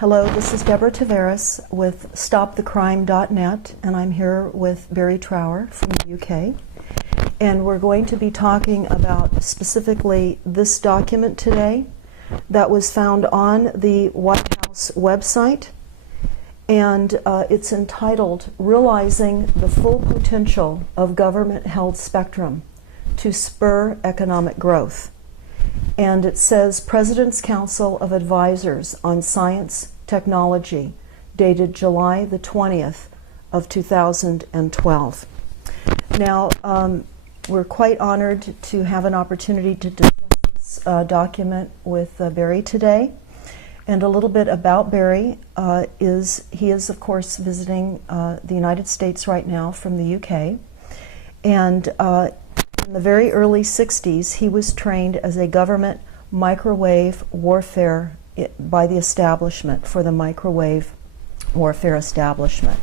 Hello, this is Deborah Tavares with StopTheCrime.net, and I'm here with Barrie Trower from the UK. And we're going to be talking about specifically this document today that was found on the White House website. And it's entitled, Realizing the Full Potential of Government-Held Spectrum to Spur Economic Growth. And it says, President's Council of Advisors on Science Technology, dated July the 20th of 2012. Now, we're quite honored to have an opportunity to discuss this document with Barrie today. And a little bit about Barrie he is of course visiting the United States right now from the UK. And in the very early 60s, he was trained as a government microwave warfare by the establishment, for the microwave warfare establishment.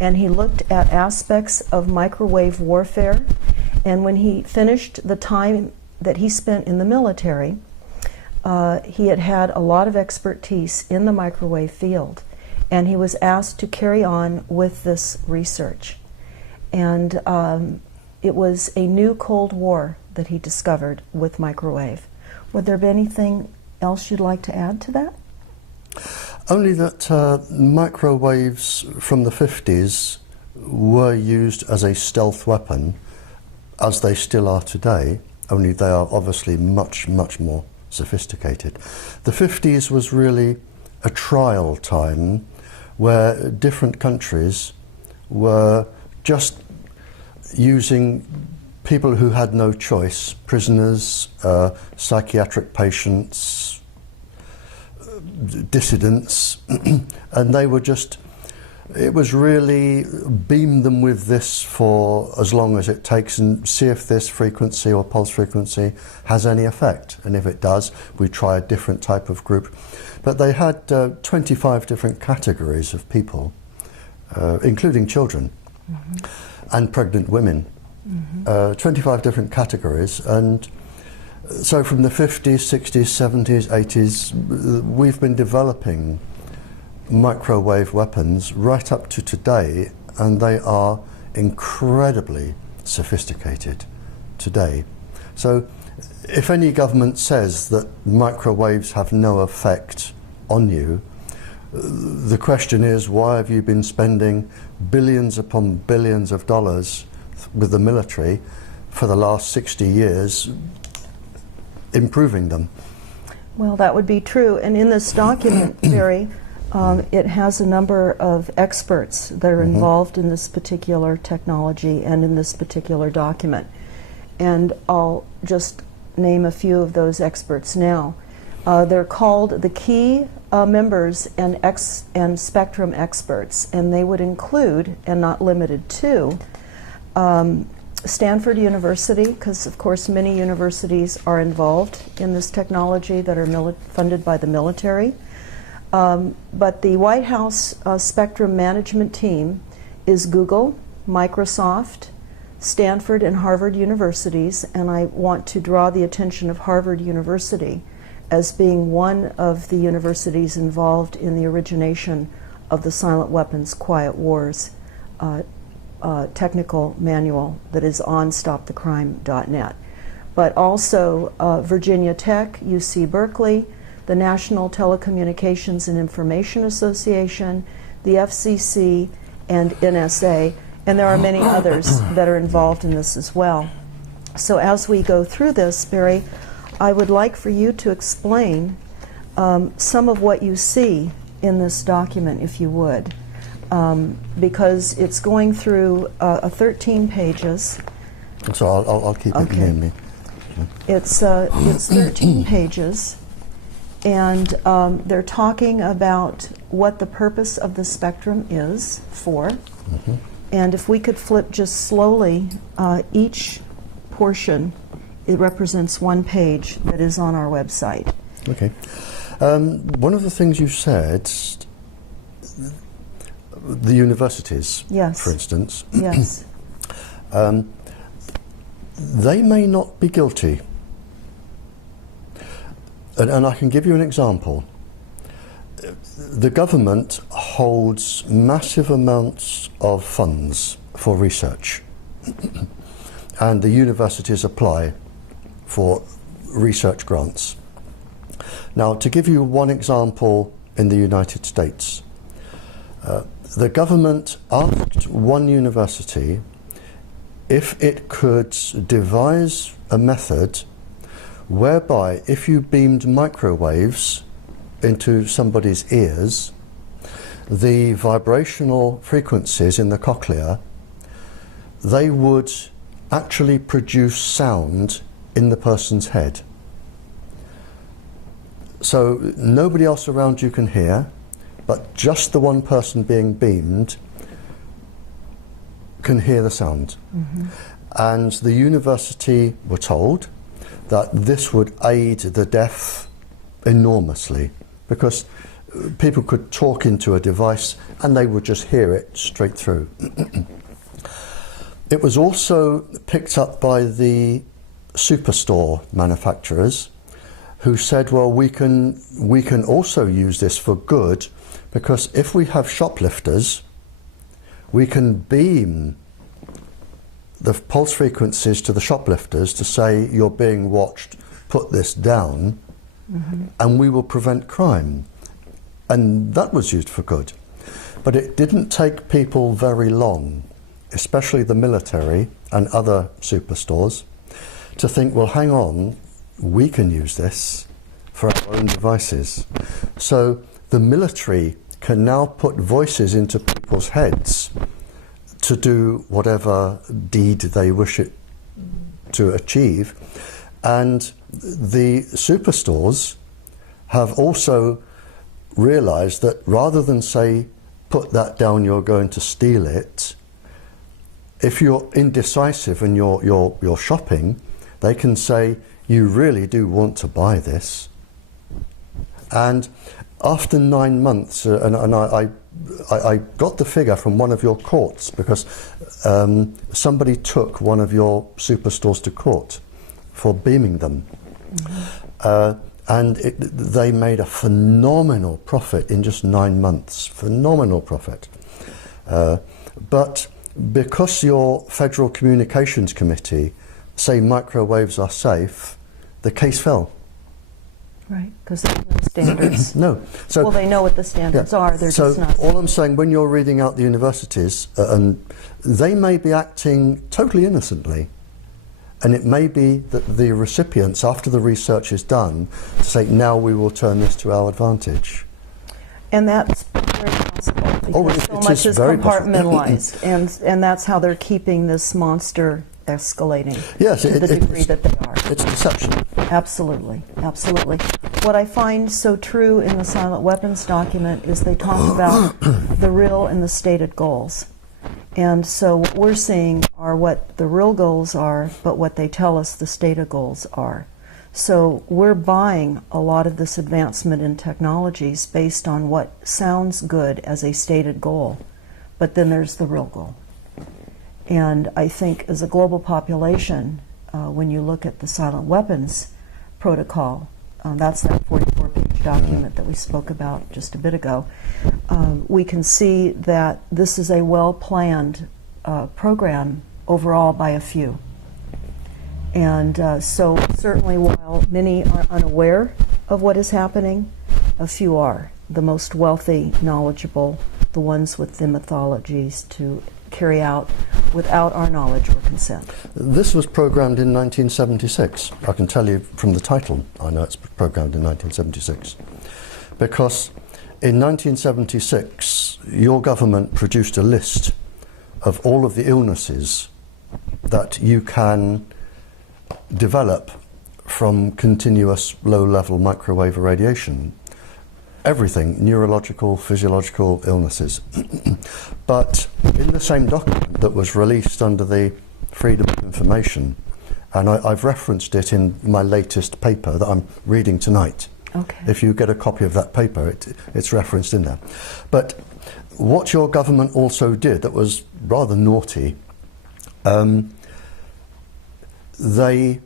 And he looked at aspects of microwave warfare, and when he finished the time that he spent in the military, he had had a lot of expertise in the microwave field, and he was asked to carry on with this research. And it was a new Cold War that he discovered with microwave. Would there be anything else you'd like to add to that? Only that microwaves from the 50s were used as a stealth weapon, as they still are today, only they are obviously much, much more sophisticated. The 50s was really a trial time where different countries were just using people who had no choice, prisoners, psychiatric patients, dissidents, and they were just, it was really beam them with this for as long as it takes and see if this frequency or pulse frequency has any effect. And if it does, we try a different type of group. But they had 25 different categories of people, including children. And pregnant women, 25 different categories. And so from the 50s, 60s, 70s, 80s, we've been developing microwave weapons right up to today, and they are incredibly sophisticated today. So if any government says that microwaves have no effect on you, the question is, why have you been spending billions upon billions of dollars with the military for the last 60 years improving them? Well, that would be true. And in this document, Barrie, it has a number of experts that are involved in this particular technology and in this particular document. And I'll just name a few of those experts now. They're called the key members and spectrum experts, and they would include, and not limited to, Stanford University, because of course many universities are involved in this technology that are funded by the military. But the White House spectrum management team is Google, Microsoft, Stanford, and Harvard universities, and I want to draw the attention of Harvard University as being one of the universities involved in the origination of the Silent Weapons Quiet Wars technical manual that is on StopTheCrime.net. But also Virginia Tech, UC Berkeley, the National Telecommunications and Information Association, the FCC, and NSA, and there are many others that are involved in this as well. So as we go through this, Barrie, I would like for you to explain some of what you see in this document, if you would, because it's going through 13 pages. So I'll keep it near me. It's 13 pages, and they're talking about what the purpose of the spectrum is for. And if we could flip just slowly, each portion, it represents one page that is on our website. Okay. One of the things you said, the universities, yes, for instance, yes, they may not be guilty. And I can give you an example. the government holds massive amounts of funds for research, and the universities apply for research grants. Now, to give you one example in the United States, the government asked one university if it could devise a method whereby if you beamed microwaves into somebody's ears, the vibrational frequencies in the cochlea, they would actually produce sound in the person's head. So nobody else around you can hear, but just the one person being beamed can hear the sound. Mm-hmm. And the university were told that this would aid the deaf enormously, because people could talk into a device and they would just hear it straight through. It was also picked up by the superstore manufacturers, who said, well, we can also use this for good, because if we have shoplifters, we can beam the pulse frequencies to the shoplifters to say, you're being watched, put this down, mm-hmm. and we will prevent crime. And that was used for good. But it didn't take people very long, especially the military and other superstores, to think, well, hang on, we can use this for our own devices. So the military can now put voices into people's heads to do whatever deed they wish it to achieve. And the superstores have also realized that rather than say, put that down, you're going to steal it, if you're indecisive and you're shopping, they can say, you really do want to buy this. And after 9 months, and I got the figure from one of your courts, because somebody took one of your superstores to court for beaming them. Mm-hmm. And they made a phenomenal profit in just 9 months. Phenomenal profit. But because your Federal Communications Committee say microwaves are safe, the case fell. Right, because there's no standards. No. So, well, they know what the standards are, they're just not. So all I'm saying, when you're reading out the universities, and they may be acting totally innocently, and it may be that the recipients, after the research is done, to say, now we will turn this to our advantage. And that's very possible, because so much is compartmentalized, and that's how they're keeping this monster escalating, yes, to the degree that they are. It's deception. Absolutely, absolutely. What I find so true in the silent weapons document is they talk about the real and the stated goals. And so what we're seeing are what the real goals are, but what they tell us the stated goals are. So we're buying a lot of this advancement in technologies based on what sounds good as a stated goal, but then there's the real goal. And I think as a global population, when you look at the silent weapons protocol, that's that 44-page document that we spoke about just a bit ago, we can see that this is a well-planned program overall by a few. And so certainly while many are unaware of what is happening, a few are. The most wealthy, knowledgeable, the ones with the mythologies to carry out without our knowledge or consent. This was programmed in 1976. I can tell you from the title, I know it's programmed in 1976. Because in 1976, your government produced a list of all of the illnesses that you can develop from continuous low-level microwave irradiation. Everything, neurological, physiological illnesses. But in the same document that was released under the Freedom of Information, and I've referenced it in my latest paper that I'm reading tonight. Okay. If you get a copy of that paper, it's referenced in there. But what your government also did that was rather naughty, they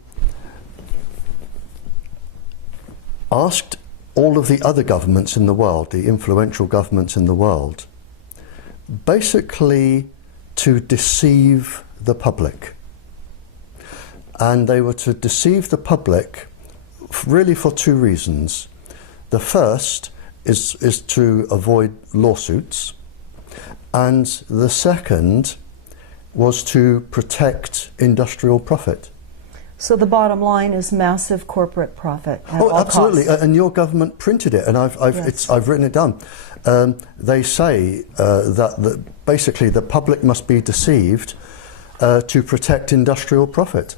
asked all of the other governments in the world, the influential governments in the world, basically to deceive the public. And they were to deceive the public really for two reasons. The first is to avoid lawsuits, and the second was to protect industrial profit. So the bottom line is massive corporate profit at Oh, all absolutely. costs. And your government printed it, and I've written it down. They say that basically the public must be deceived to protect industrial profit.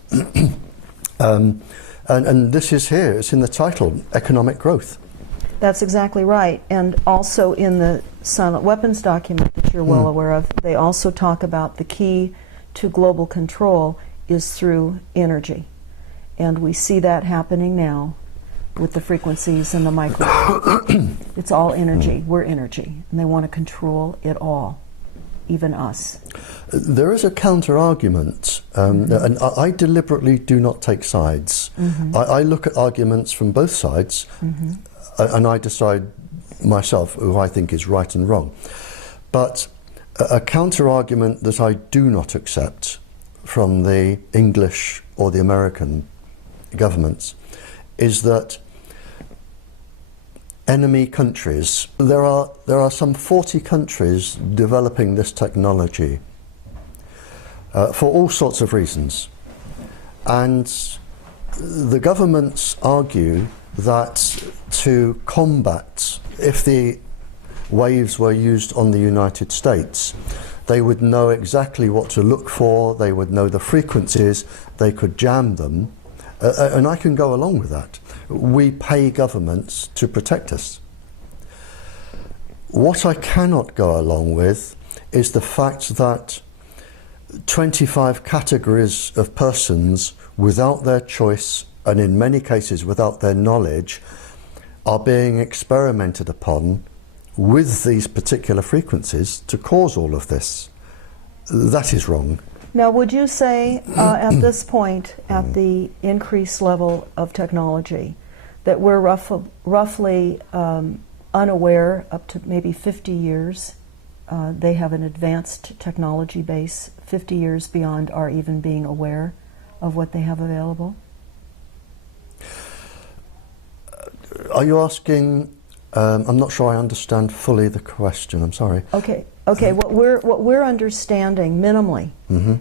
And this is here, it's in the title, economic growth. That's exactly right. And also in the silent weapons document that you're well aware of, they also talk about the key to global control is through energy. And we see that happening now with the frequencies and the micro. It's all energy. We're energy. And they want to control it all, even us. There is a counter-argument, and I deliberately do not take sides. I look at arguments from both sides, and I decide myself who I think is right and wrong. But a counter-argument that I do not accept from the English or the American governments is that enemy countries, there are some 40 countries developing this technology for all sorts of reasons, and the governments argue that to combat, if the waves were used on the United States, they would know exactly what to look for, they would know the frequencies, they could jam them, and I can go along with that. We pay governments to protect us. What I cannot go along with is the fact that 25 categories of persons, without their choice and in many cases without their knowledge, are being experimented upon with these particular frequencies to cause all of this. That is wrong. Now, would you say at this point, at the increased level of technology, that we're roughly unaware up to maybe 50 years? They have an advanced technology base 50 years beyond our even being aware of what they have available? Are you asking? I'm not sure I understand fully the question. I'm sorry. Okay. What we're understanding minimally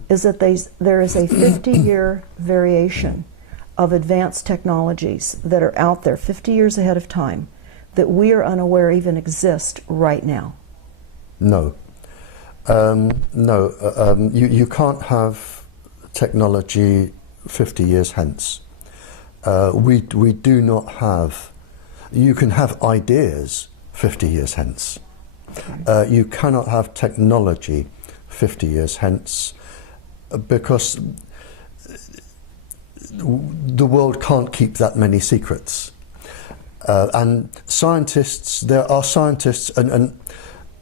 is that there is a 50-year variation of advanced technologies that are out there 50 years ahead of time that we are unaware even exist right now. No. You can't have technology 50 years hence. We do not have. You can have ideas 50 years hence. You cannot have technology 50 years hence because the world can't keep that many secrets. And scientists, there are scientists, and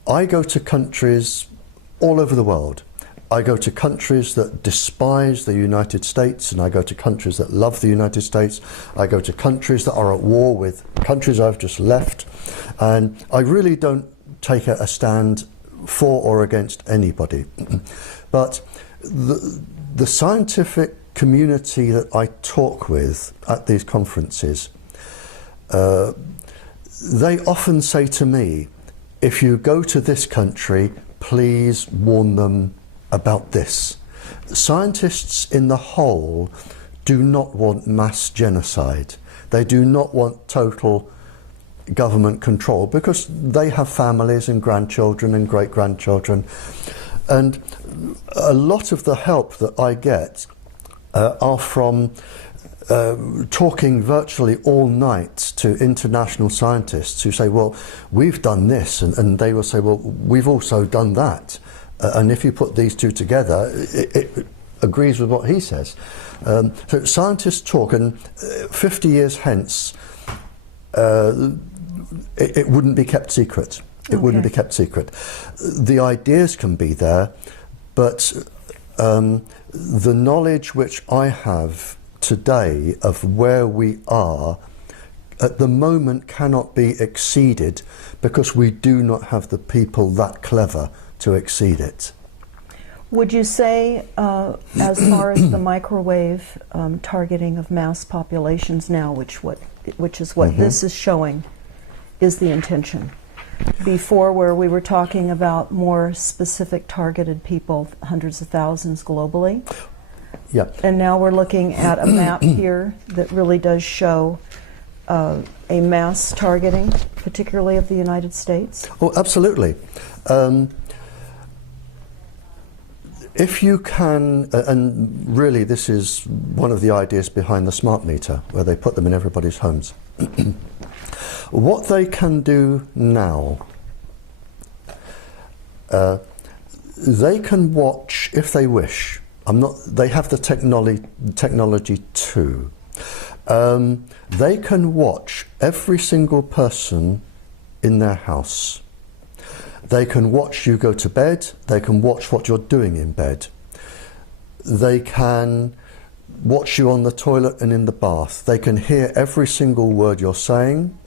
I go to countries all over the world. I go to countries that despise the United States, and I go to countries that love the United States. I go to countries that are at war with countries I've just left. And I really don't take a stand for or against anybody. But the scientific community that I talk with at these conferences, they often say to me, if you go to this country, please warn them about this. Scientists in the whole do not want mass genocide. They do not want total government control because they have families and grandchildren and great-grandchildren. And a lot of the help that I get are from talking virtually all night to international scientists who say, well, we've done this, and they will say, well, we've also done that. And if you put these two together, it agrees with what he says. So scientists talk, and 50 years hence, it wouldn't be kept secret. It wouldn't be kept secret. The ideas can be there, but the knowledge which I have today of where we are at the moment cannot be exceeded because we do not have the people that clever to exceed it. Would you say, as far as the microwave targeting of mass populations now, which is what this is showing, is the intention? Before, where we were talking about more specific targeted people, hundreds of thousands globally. Yeah. And now we're looking at a map here that really does show a mass targeting, particularly of the United States. Oh, absolutely. If you can, and really this is one of the ideas behind the smart meter, where they put them in everybody's homes. What they can do now, they can watch, if they wish, they have the technology too. They can watch every single person in their house. They can watch you go to bed. They can watch what you're doing in bed. They can watch you on the toilet and in the bath. They can hear every single word you're saying.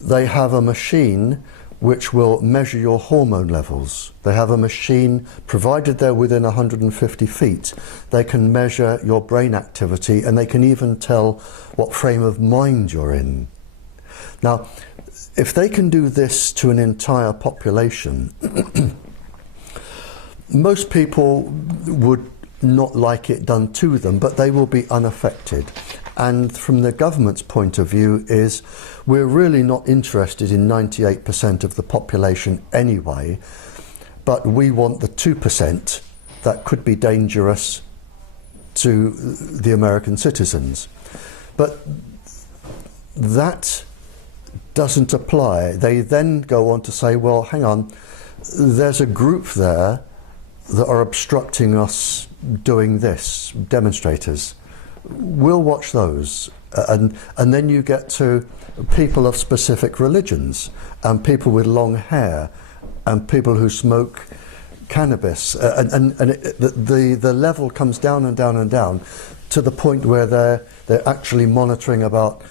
They have a machine which will measure your hormone levels. They have a machine, provided they're within 150 feet, they can measure your brain activity, and they can even tell what frame of mind you're in. Now, if they can do this to an entire population, most people would not like it done to them, but they will be unaffected. And from the government's point of view is, we're really not interested in 98% of the population anyway, but we want the 2% that could be dangerous to the American citizens. But that doesn't apply. They then go on to say, well, hang on, there's a group there that are obstructing us doing this, demonstrators. We'll watch those. And then you get to people of specific religions, and people with long hair, and people who smoke cannabis. The level comes down and down and down to the point where they're actually monitoring about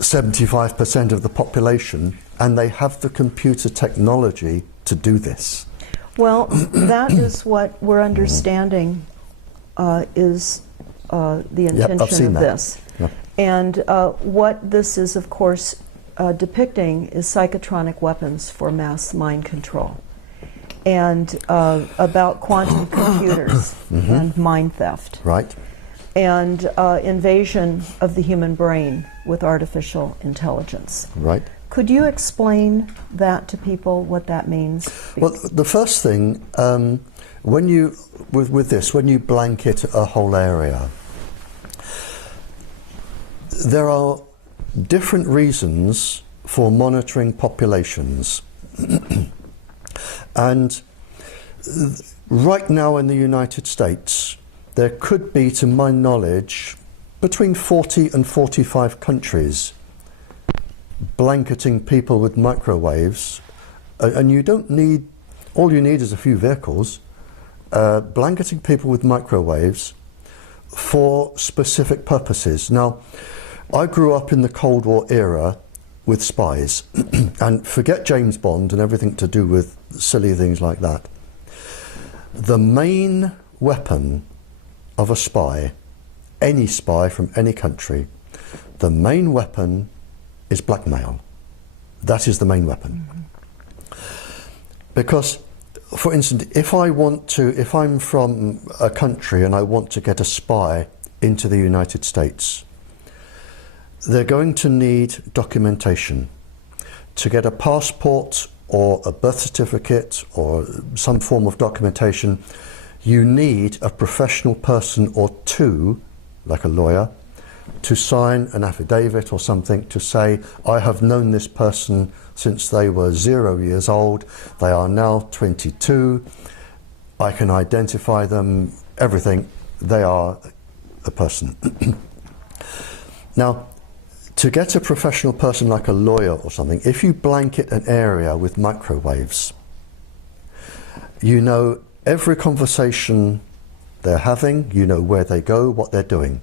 75% of the population, and they have the computer technology to do this. Well, that is what we're understanding is the intention of this. Yep. And what this is, of course, depicting is psychotronic weapons for mass mind control, and about quantum computers and mind theft. Right. And invasion of the human brain with artificial intelligence. Right. Could you explain that to people, what that means? Well, the first thing, when you when you blanket a whole area, there are different reasons for monitoring populations. And right now in the United States, there could be, to my knowledge, between 40 and 45 countries blanketing people with microwaves, and you don't need, all you need is a few vehicles, blanketing people with microwaves for specific purposes. Now, I grew up in the Cold War era with spies, and forget James Bond and everything to do with silly things like that. The main weapon of a spy, any spy from any country, the main weapon is blackmail. That is the main weapon. Because, for instance, if I'm from a country and I want to get a spy into the United States, they're going to need documentation. To get a passport or a birth certificate or some form of documentation, you need a professional person or two, like a lawyer, to sign an affidavit or something to say, I have known this person since they were 0 years old, they are now 22, I can identify them, everything, they are a person. Now, to get a professional person like a lawyer or something, if you blanket an area with microwaves, you know every conversation they're having, you know where they go, what they're doing.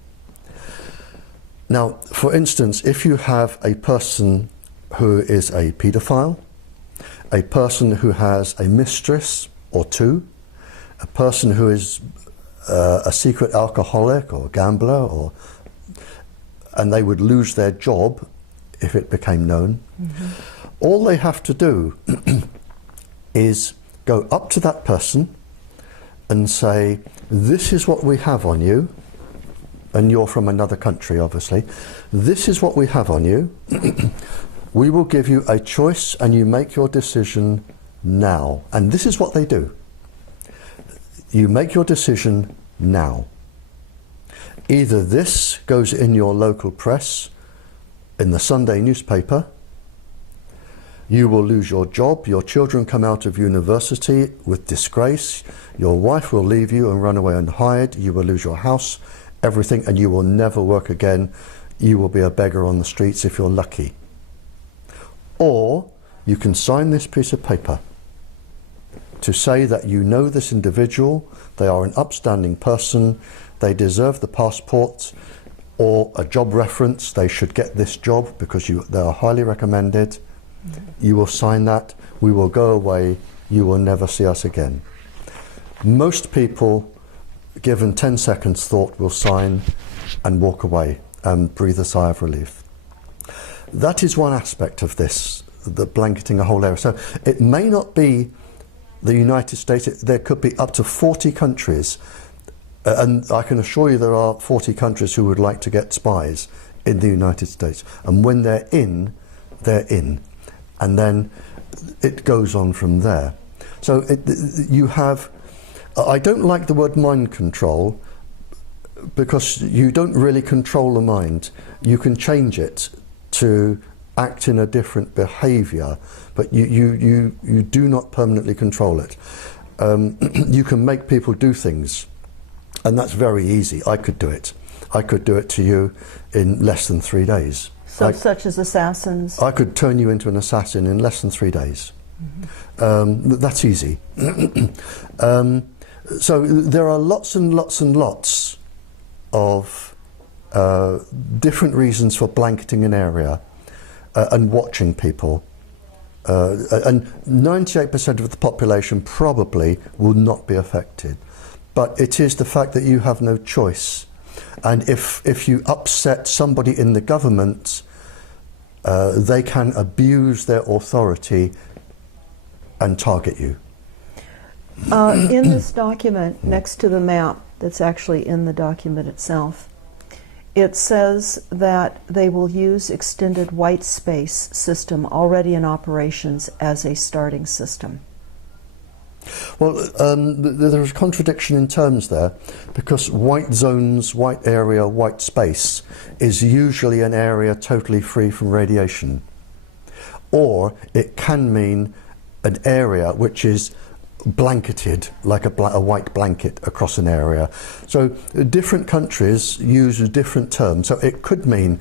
Now, for instance, if you have a person who is a paedophile, a person who has a mistress or two, a person who is a secret alcoholic or gambler, and they would lose their job if it became known, all they have to do is go up to that person and say, this is what we have on you, and you're from another country, obviously. This is what we have on you. We will give you a choice and you make your decision now. And this is what they do. You make your decision now. Either this goes in your local press, in the Sunday newspaper, you will lose your job, your children come out of university with disgrace, your wife will leave you and run away and hide, you will lose your house, everything, and you will never work again. You will be a beggar on the streets if you're lucky. Or you can sign this piece of paper to say that you know this individual, they are an upstanding person, they deserve the passport or a job reference, they should get this job because they are highly recommended. You will sign that, we will go away, you will never see us again. Most people, given 10 seconds thought, will sign and walk away and breathe a sigh of relief. That is one aspect of this, the blanketing a whole area. So it may not be the United States, there could be up to 40 countries, and I can assure you there are 40 countries who would like to get spies in the United States. And when they're in, they're in. And then it goes on from there. So you have, I don't like the word mind control, because you don't really control the mind. You can change it to act in a different behaviour, but you do not permanently control it. You can make people do things, and that's very easy. I could do it. I could do it to you in less than 3 days. So such as assassins? I could turn you into an assassin in less than 3 days. That's easy. So there are lots and lots and lots of different reasons for blanketing an area and watching people. And 98% of the population probably will not be affected. But it is the fact that you have no choice. And if you upset somebody in the government, they can abuse their authority and target you. In this document, next to the map that's actually in the document itself, it says that they will use extended white space system already in operations as a starting system. Well, there's a contradiction in terms there, because white zones, white area, white space is usually an area totally free from radiation. Or it can mean an area which is blanketed, like a white blanket across an area. So different countries use different terms. So it could mean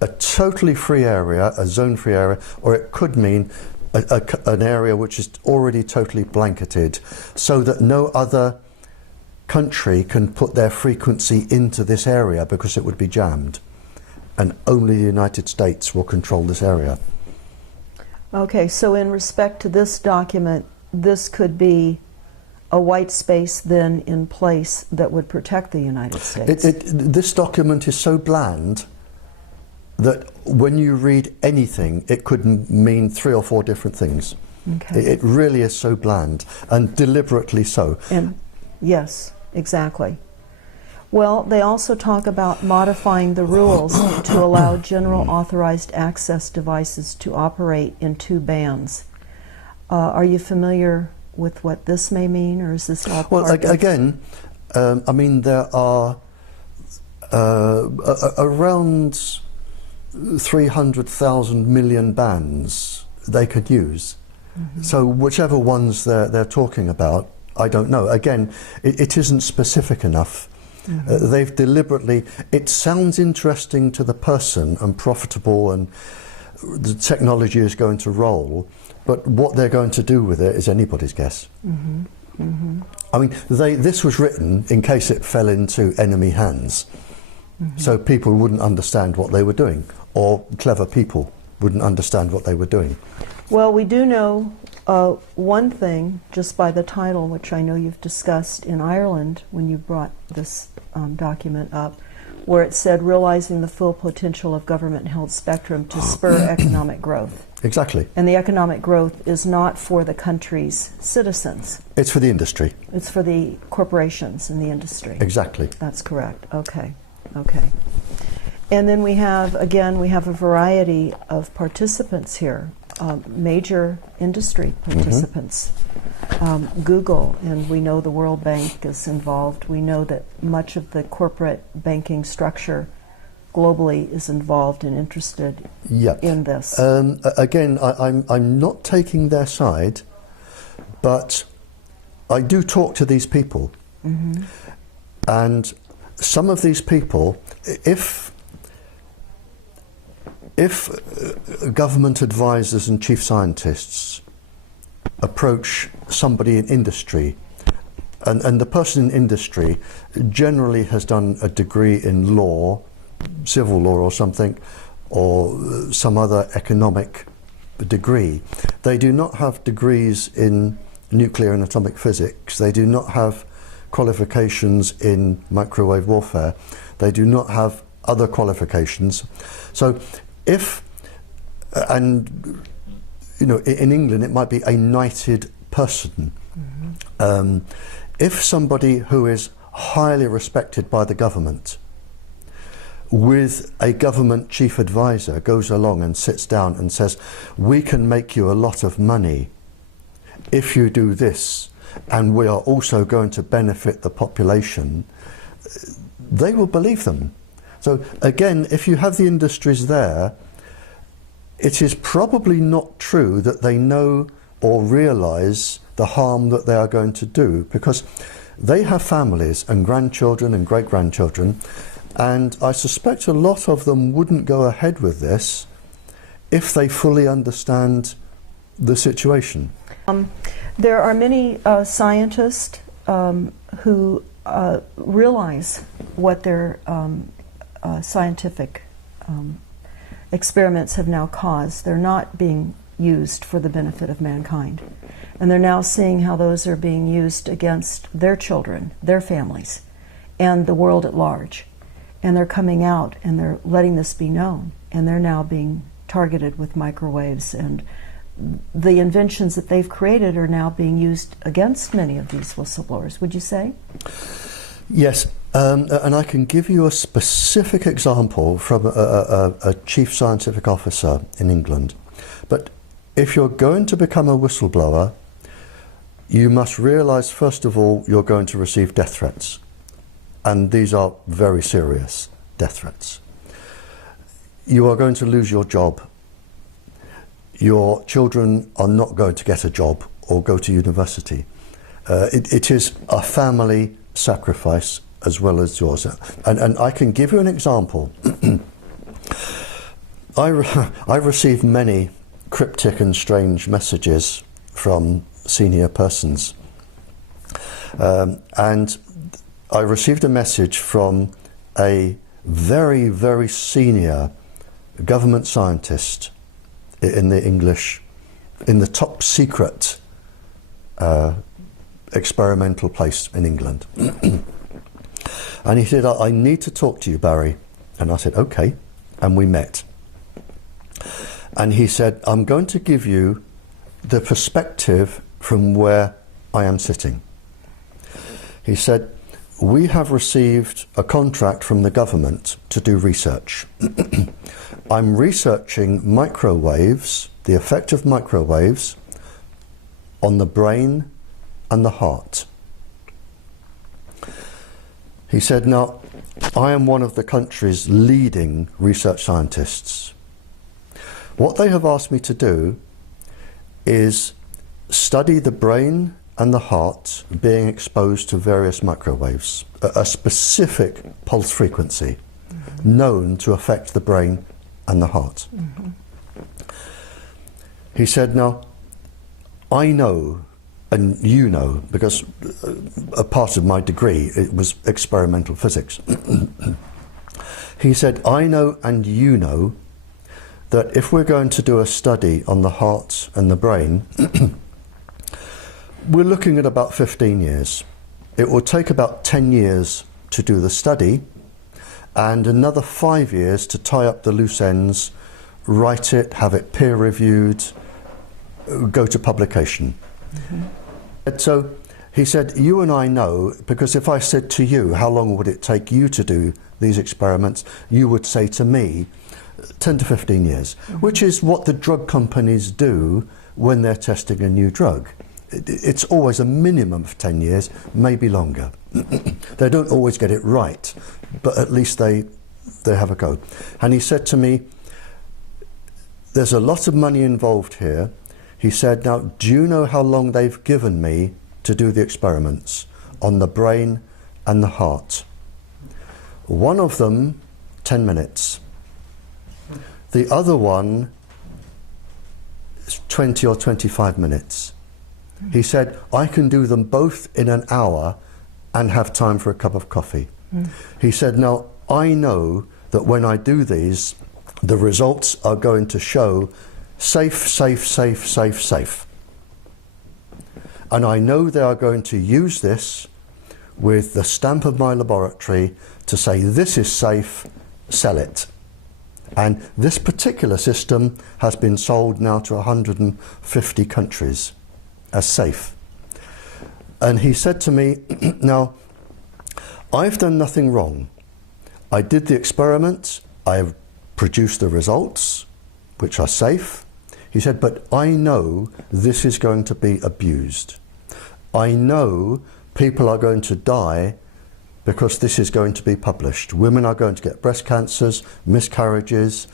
a totally free area, a zone-free area, or it could mean an area which is already totally blanketed, so that no other country can put their frequency into this area because it would be jammed, and only the United States will control this area. Okay, so in respect to this document, this could be a white space then in place that would protect the United States. This document is so bland that when you read anything, it could mean 3 or 4 different things. Okay. It really is so bland, and deliberately so. And yes, exactly. Well, they also talk about modifying the rules to allow general authorized access devices to operate in 2 bands. Are you familiar with what this may mean, or is this all part of... Again, I mean, there are around 300,000 million bands they could use. So whichever ones they're talking about, I don't know. Again, it isn't specific enough. They've deliberately, it sounds interesting to the person and profitable, and the technology is going to roll, but what they're going to do with it is anybody's guess. I mean, this was written in case it fell into enemy hands. So people wouldn't understand what they were doing, or clever people wouldn't understand what they were doing. Well, we do know one thing just by the title, which I know you've discussed in Ireland when you brought this document up, where it said realizing the full potential of government-held spectrum to spur economic growth. Exactly. And the economic growth is not for the country's citizens. It's for the industry. It's for the corporations in the industry. Exactly. That's correct. Okay. Okay. And then we have, again, we have a variety of participants here, major industry participants. Google, and we know the World Bank is involved. We know that much of the corporate banking structure globally is involved and interested in this. Again, I'm not taking their side, but I do talk to these people. And some of these people, if government advisors and chief scientists approach somebody in industry, and the person in industry generally has done a degree in law, civil law or something, or some other economic degree. They do not have degrees in nuclear and atomic physics. They do not have qualifications in microwave warfare. They do not have other qualifications. So if, and you know, in England it might be a knighted person. If somebody who is highly respected by the government with a government chief advisor goes along and sits down and says, we can make you a lot of money if you do this, and we are also going to benefit the population, they will believe them. So again, if you have the industries there, it is probably not true that they know or realise the harm that they are going to do, because they have families and grandchildren and great-grandchildren, and I suspect a lot of them wouldn't go ahead with this if they fully understand the situation. There are many scientists who realize what their scientific experiments have now caused. They're not being used for the benefit of mankind. And they're now seeing how those are being used against their children, their families, and the world at large. And they're coming out and they're letting this be known. And they're now being targeted with microwaves, and the inventions that they've created are now being used against many of these whistleblowers, would you say? Yes, and I can give you a specific example from a chief scientific officer in England. But if you're going to become a whistleblower, you must realise, first of all, you're going to receive death threats. And these are very serious death threats. You are going to lose your job. Your children are not going to get a job or go to university. It is a family sacrifice as well as yours. And I can give you an example. I received many cryptic and strange messages from senior persons. And I received a message from a very, very senior government scientist in the top secret experimental place in England. And he said, I need to talk to you, Barrie. And I said, okay. And we met. And he said, I'm going to give you the perspective from where I am sitting. He said, we have received a contract from the government to do research. I'm researching microwaves, the effect of microwaves on the brain and the heart. He said, now, I am one of the country's leading research scientists. What they have asked me to do is study the brain and the heart being exposed to various microwaves, a specific pulse frequency known to affect the brain and the heart. He said, now, I know, and you know, because a part of my degree, it was experimental physics. He said, I know and you know that if we're going to do a study on the heart and the brain, we're looking at about 15 years. It will take about 10 years to do the study and another 5 years to tie up the loose ends, write it, have it peer reviewed, go to publication. And so he said, you and I know, because if I said to you, how long would it take you to do these experiments, you would say to me, 10 to 15 years, which is what the drug companies do when they're testing a new drug. It's always a minimum of 10 years, maybe longer. They don't always get it right, but at least they have a go. And he said to me, there's a lot of money involved here. He said, now, do you know how long they've given me to do the experiments on the brain and the heart? One of them, 10 minutes. The other one is 20 or 25 minutes. He said, I can do them both in an hour and have time for a cup of coffee. He said, now, I know that when I do these, the results are going to show safe, safe, safe, safe, safe. And I know they are going to use this with the stamp of my laboratory to say, this is safe, sell it. And this particular system has been sold now to 150 countries as safe. And he said to me, now, I've done nothing wrong. I did the experiment, I have produced the results, which are safe. He said, but I know this is going to be abused. I know people are going to die because this is going to be published. Women are going to get breast cancers, miscarriages,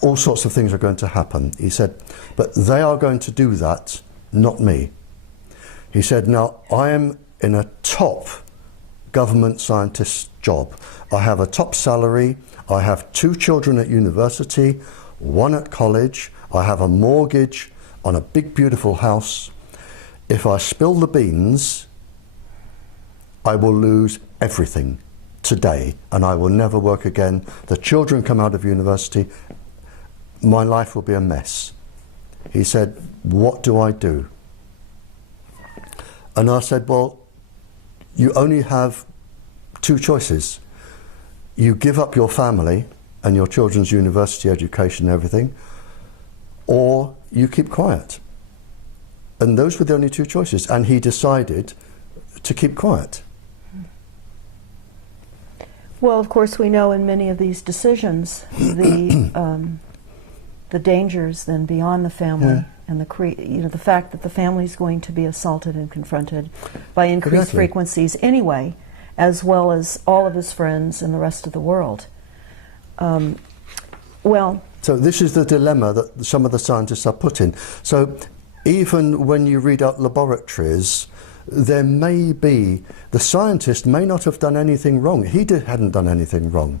all sorts of things are going to happen. He said, but they are going to do that, not me. He said, now, I am in a top government scientist job. I have a top salary, I have 2 children at university, 1 at college, I have a mortgage on a big beautiful house. If I spill the beans, I will lose everything today and I will never work again. The children come out of university, my life will be a mess. He said, what do I do? And I said, well, you only have 2 choices. You give up your family and your children's university education and everything, or you keep quiet. And those were the only 2 choices. And he decided to keep quiet. Well, of course, we know in many of these decisions the dangers then beyond the family and the fact that the family is going to be assaulted and confronted by increased frequencies anyway, as well as all of his friends and the rest of the world. So this is the dilemma that some of the scientists are put in. So even when you read out laboratories, there may be, the scientist may not have done anything wrong. He hadn't done anything wrong.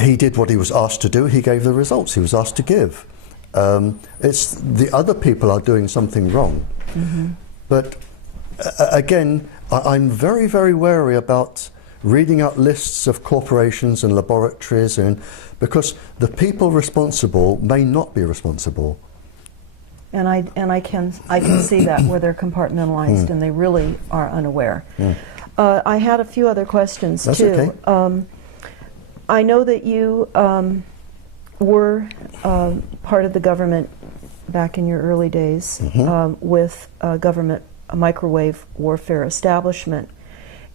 He did what he was asked to do. He gave the results he was asked to give. It's the other people are doing something wrong. But again, I'm very, very wary about reading out lists of corporations and laboratories, because the people responsible may not be responsible. And I can see that where they're compartmentalized and they really are unaware. I had a few other questions too. Okay. I know that you were part of the government back in your early days with government microwave warfare establishment,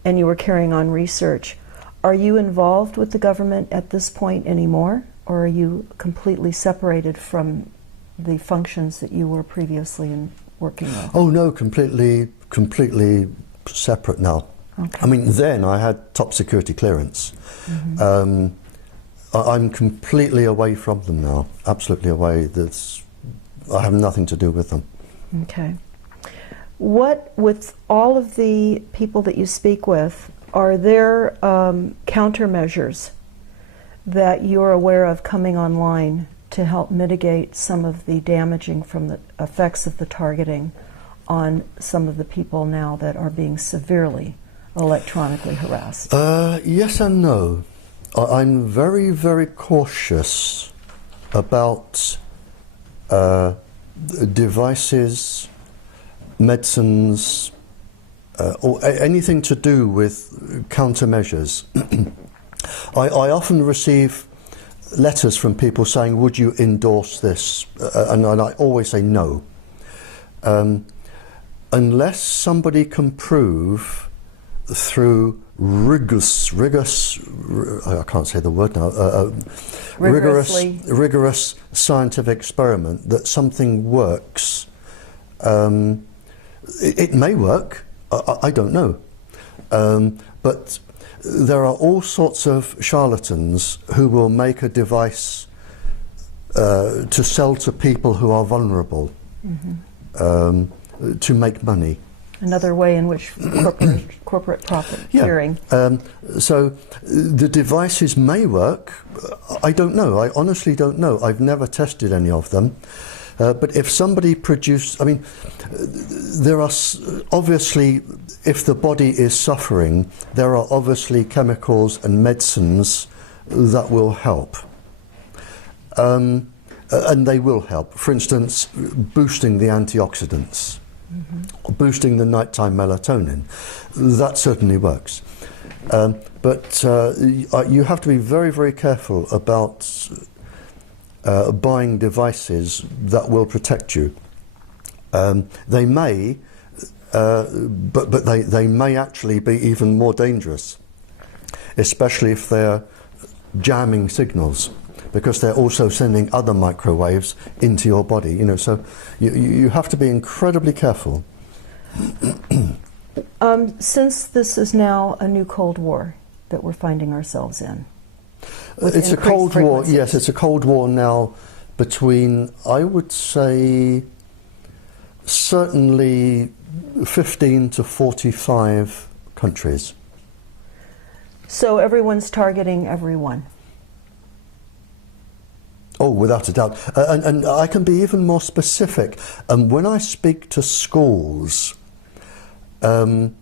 and you were carrying on research. Are you involved with the government at this point anymore, or are you completely separated from the functions that you were previously working with? Oh no, completely separate now. Okay. I mean, then I had top security clearance. I'm completely away from them now, absolutely away. I have nothing to do with them. Okay. What, with all of the people that you speak with, are there countermeasures that you're aware of coming online to help mitigate some of the damaging from the effects of the targeting on some of the people now that are being severely electronically harassed? Yes and no. I'm very, very cautious about devices, medicines, or anything to do with countermeasures. I often receive letters from people saying, would you endorse this? And I always say no. Unless somebody can prove through rigorous, I can't say the word now, rigorous scientific experiment that something works. It may work, I don't know. But there are all sorts of charlatans who will make a device to sell to people who are vulnerable, to make money. Another way in which corporate profiteering. So the devices may work. I don't know. I honestly don't know. I've never tested any of them. But if somebody produced, I mean, there are obviously, if the body is suffering, there are obviously chemicals and medicines that will help. And they will help. For instance, boosting the antioxidants, boosting the nighttime melatonin. That certainly works. But you have to be very, very careful about buying devices that will protect you. They may, but they may actually be even more dangerous, especially if they're jamming signals, because they're also sending other microwaves into your body. You know, so you have to be incredibly careful. Since this is now a new Cold War that we're finding ourselves in. It's a Cold War, yes, it's a Cold War now between, I would say, certainly 15 to 45 countries. So everyone's targeting everyone? Oh, without a doubt. And I can be even more specific. When I speak to schools, you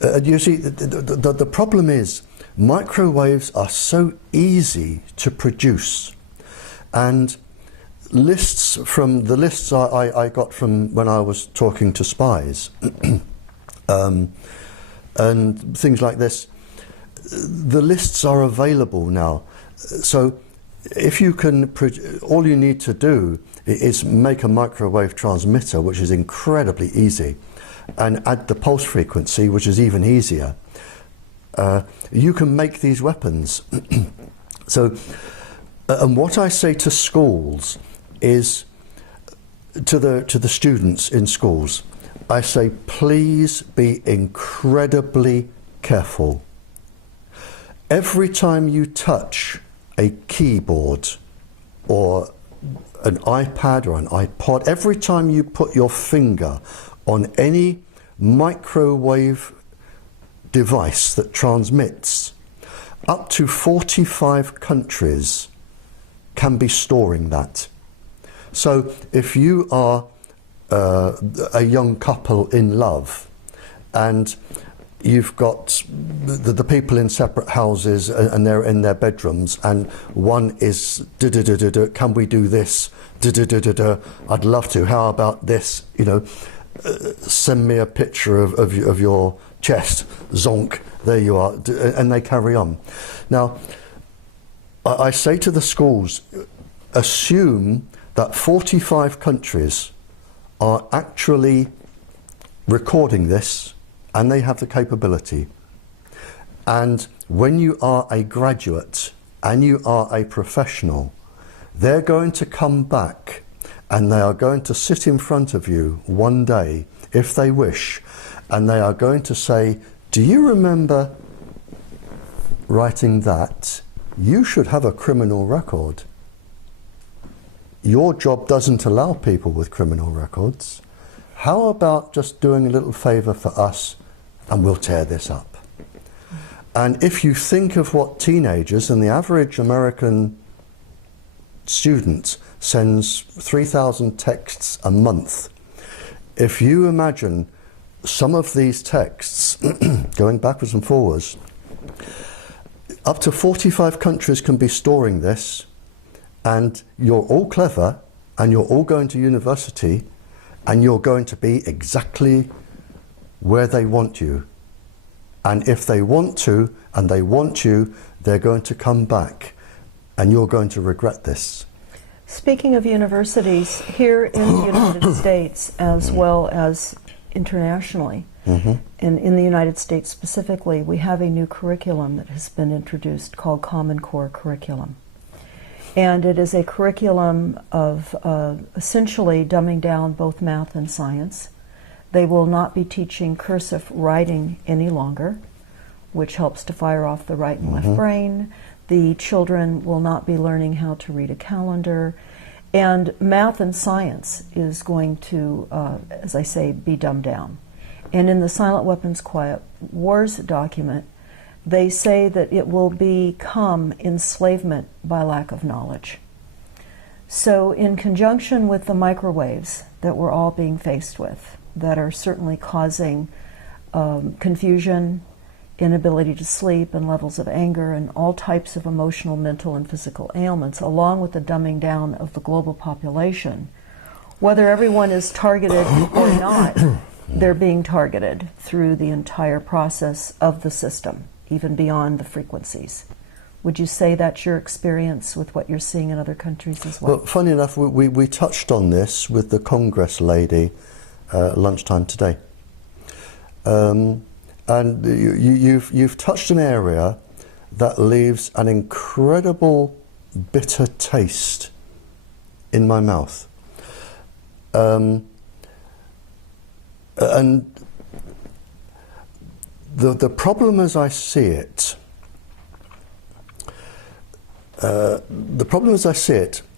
see, the problem is, microwaves are so easy to produce, and the lists I got from when I was talking to spies and things like this, the lists are available now. So if you can, all you need to do is make a microwave transmitter, which is incredibly easy, and add the pulse frequency, which is even easier. You can make these weapons. So, and what I say to schools is, to the students in schools, I say, please be incredibly careful. Every time you touch a keyboard or an iPad or an iPod, every time you put your finger on any microwave device that transmits, up to 45 countries can be storing that. So if you are a young couple in love and you've got the people in separate houses and they're in their bedrooms, and one is can we do this, I'd love to, how about this, you know, send me a picture of your chest, zonk, there you are, and they carry on. Now, I say to the schools, assume that 45 countries are actually recording this, and they have the capability. And when you are a graduate and you are a professional, they're going to come back and they are going to sit in front of you one day, if they wish, and they are going to say, do you remember writing that? You should have a criminal record. Your job doesn't allow people with criminal records. How about just doing a little favour for us and we'll tear this up? And if you think of what teenagers, and the average American student sends 3,000 texts a month, if you imagine some of these texts, going backwards and forwards, up to 45 countries can be storing this, and you're all clever, and you're all going to university, and you're going to be exactly where they want you. And if they want to, and they want you, they're going to come back, and you're going to regret this. Speaking of universities, here in the United States, as well as internationally, and in the United States specifically, we have a new curriculum that has been introduced called Common Core Curriculum. And it is a curriculum of essentially dumbing down both math and science. They will not be teaching cursive writing any longer, which helps to fire off the right and left brain. The children will not be learning how to read a calendar. And math and science is going to, as I say, be dumbed down. And in the Silent Weapons Quiet Wars document, they say that it will become enslavement by lack of knowledge. So in conjunction with the microwaves that we're all being faced with, that are certainly causing confusion, inability to sleep, and levels of anger, and all types of emotional, mental, and physical ailments, along with the dumbing down of the global population, whether everyone is targeted or not, they're being targeted through the entire process of the system, even beyond the frequencies. Would you say that's your experience with what you're seeing in other countries as well? Well, funny enough, we touched on this with the Congress lady lunchtime today. And you've touched an area that leaves an incredible bitter taste in my mouth. And the problem as I see it,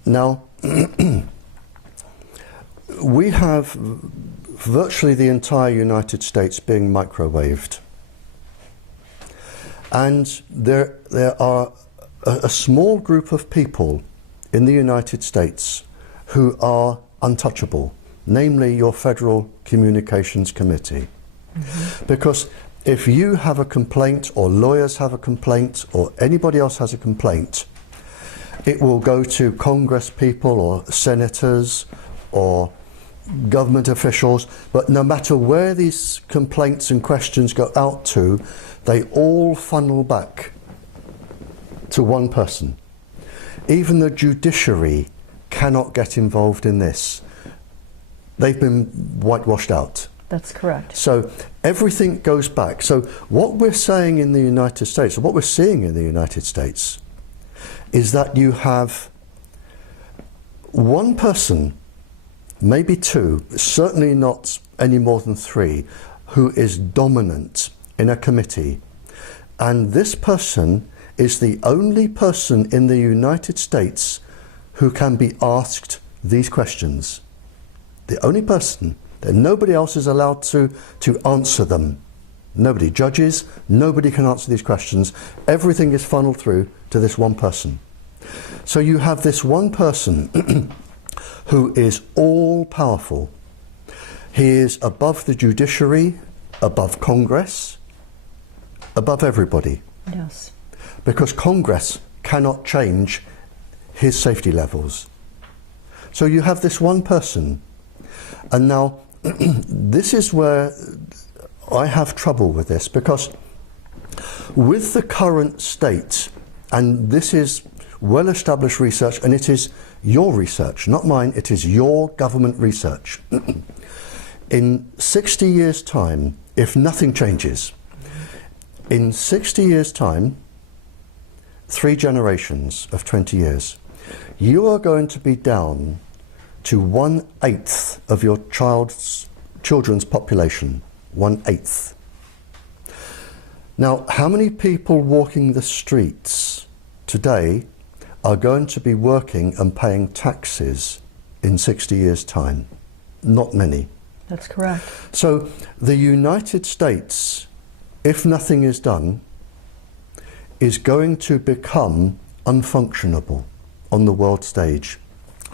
now, we have virtually the entire United States being microwaved. And there are a small group of people in the United States who are untouchable, namely your Federal Communications Committee. Because if you have a complaint, or lawyers have a complaint, or anybody else has a complaint, it will go to Congress people or senators or government officials, but no matter where these complaints and questions go out to, they all funnel back to one person. Even the judiciary cannot get involved in this. They've been whitewashed out. That's correct. So everything goes back. So what we're saying in the United States, or what we're seeing in the United States, is that you have one person, maybe two, certainly not any more than three, who is dominant in a committee. And this person is the only person in the United States who can be asked these questions. The only person. That nobody else is allowed to answer them. Nobody. Judges, nobody can answer these questions. Everything is funneled through to this one person. So you have this one person who is all powerful. He is above the judiciary, above Congress, above everybody. Yes. Because Congress cannot change his safety levels. So you have this one person. And now, this is where I have trouble with this, because with the current state, and this is well-established research, and it is your research, not mine, it is your government research. In 60 years' time, if nothing changes, in 60 years' time, 3 generations of 20 years, you are going to be down to 1/8 of your children's population. 1/8. Now, how many people walking the streets today are going to be working and paying taxes in 60 years' time? Not many. That's correct. So the United States, if nothing is done, is going to become unfunctionable on the world stage.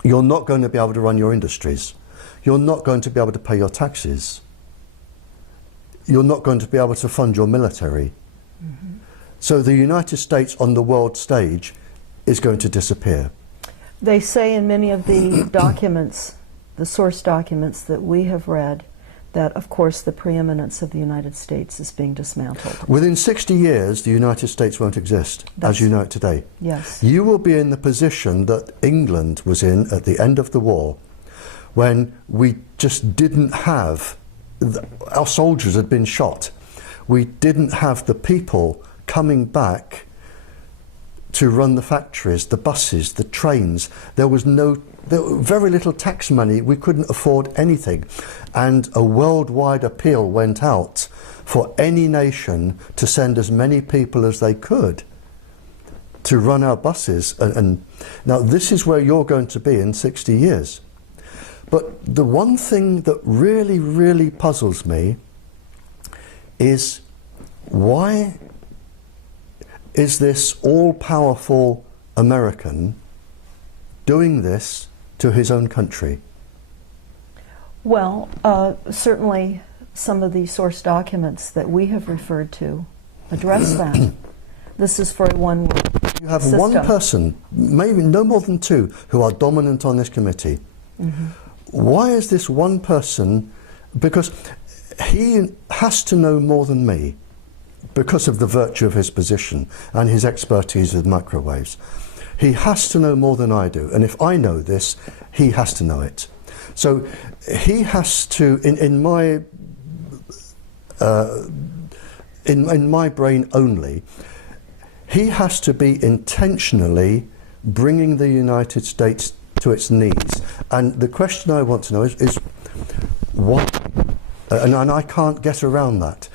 You're not going to be able to run your industries. You're not going to be able to pay your taxes. you're not going to be able to fund your military. So the United States on the world stage is going to disappear. They say in many of the documents, the source documents that we have read, that of course the preeminence of the United States is being dismantled. Within 60 years, the United States won't exist as you know it today. Yes. You will be in the position that England was in at the end of the war, when we just didn't have, our soldiers had been shot. We didn't have the people coming back to run the factories, the buses, the trains. There was very little tax money. We couldn't afford anything. And a worldwide appeal went out for any nation to send as many people as they could to run our buses. And now this is where you're going to be in 60 years. But the one thing that really, really puzzles me is, why is this all-powerful American doing this to his own country? Well, certainly some of the source documents that we have referred to address that. This is for one You have system. one person, maybe no more than two, who are dominant on this committee. Why is this one person? Because he has to know more than me, because of the virtue of his position and his expertise with microwaves. He has to know more than I do, and if I know this, he has to know it. So he has to, in my brain only, he has to be intentionally bringing the United States to its knees. And the question I want to know is what, and I can't get around that.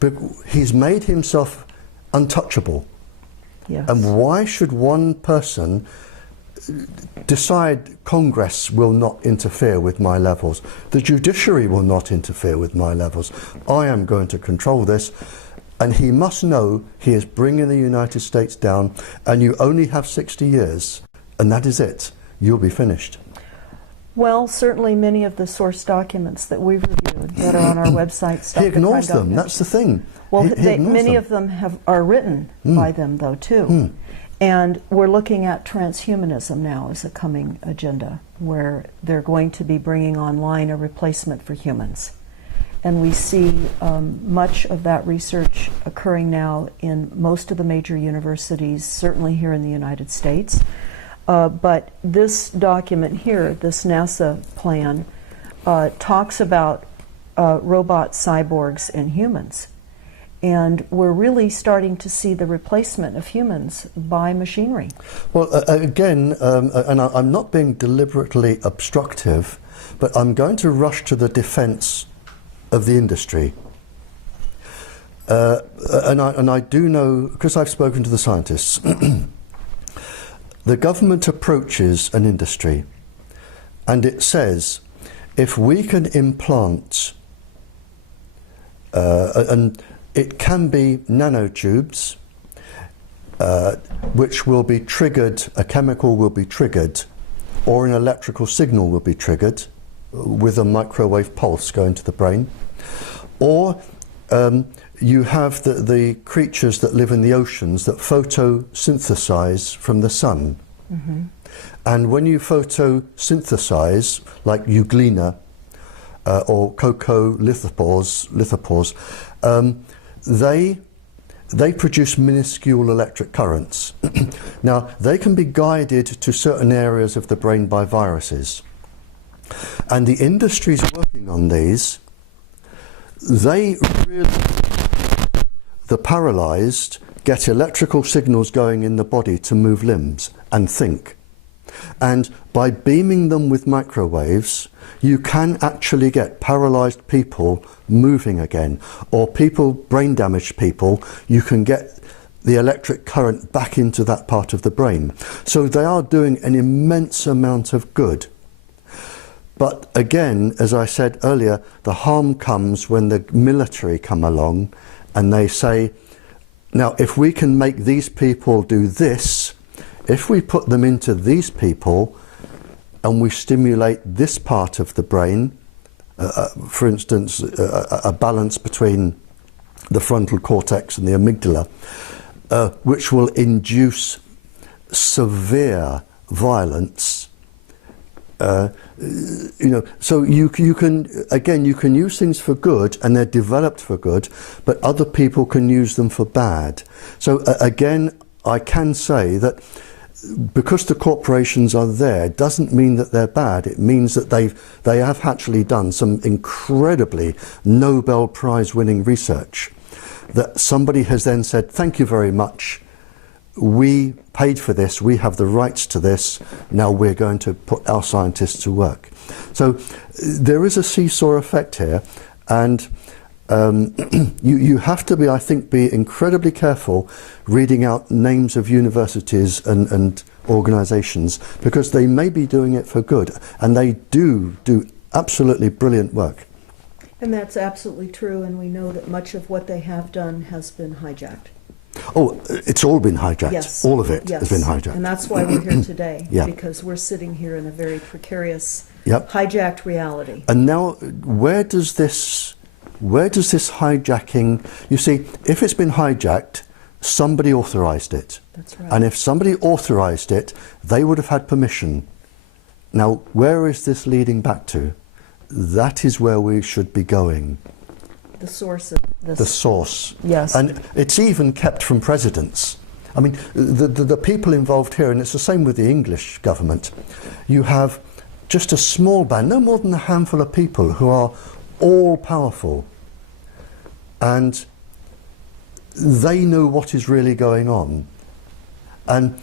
But he's made himself untouchable. Yes. And why should one person decide Congress will not interfere with my levels? The judiciary will not interfere with my levels. I am going to control this. And he must know he is bringing the United States down, and you only have 60 years, and that is it. You'll be finished. Well, certainly many of the source documents that we've reviewed that are on our website. He ignores them. That's the thing. Well, he many of them are written by them, though, too. And we're looking at transhumanism now as a coming agenda, where they're going to be bringing online a replacement for humans. And we see much of that research occurring now in most of the major universities, certainly here in the United States. But this document here, this NASA plan, talks about robot cyborgs and humans. And we're really starting to see the replacement of humans by machinery. Well, again, and I'm not being deliberately obstructive, but I'm going to rush to the defense of the industry. And I do know, because I've spoken to the scientists, the government approaches an industry and it says, if we can implant, and it can be nanotubes, which will be triggered, a chemical will be triggered, or an electrical signal will be triggered with a microwave pulse going to the brain, or you have the creatures that live in the oceans that photosynthesize from the sun. And when you photosynthesize, like euglena or coccolithophores, they produce minuscule electric currents. Now, they can be guided to certain areas of the brain by viruses. And the industries working on these, they really, the paralyzed get electrical signals going in the body to move limbs and think. And by beaming them with microwaves, you can actually get paralyzed people moving again, or people, brain damaged people, you can get the electric current back into that part of the brain. So they are doing an immense amount of good. But again, as I said earlier, the harm comes when the military come along and they say, now if we can make these people do this, if we put them into these people and we stimulate this part of the brain, for instance, a balance between the frontal cortex and the amygdala, which will induce severe violence. So you can use things for good, and they're developed for good, but other people can use them for bad. So again, I can say that because the corporations are there doesn't mean that they're bad. It means that they have actually done some incredibly Nobel Prize winning research that somebody has then said, thank you very much, we paid for this, we have the rights to this, now we're going to put our scientists to work. So there is a seesaw effect here, and you have to be, I think, be incredibly careful reading out names of universities and organisations, because they may be doing it for good, and they do absolutely brilliant work. And that's absolutely true, and we know that much of what they have done has been hijacked. Oh, it's all been hijacked. Yes. All of it Yes. has been hijacked. And that's why we're here today, Yeah. because we're sitting here in a very precarious, Yep. hijacked reality. And now, where does this hijacking, you see, if it's been hijacked, somebody authorised it. That's right. And if somebody authorised it, they would have had permission. Now, where is this leading back to? That is where we should be going. The source of this. The source. Yes. And it's even kept from presidents. I mean, the people involved here, and it's the same with the English government, you have just a small band, no more than a handful of people who are all powerful, and they know what is really going on. And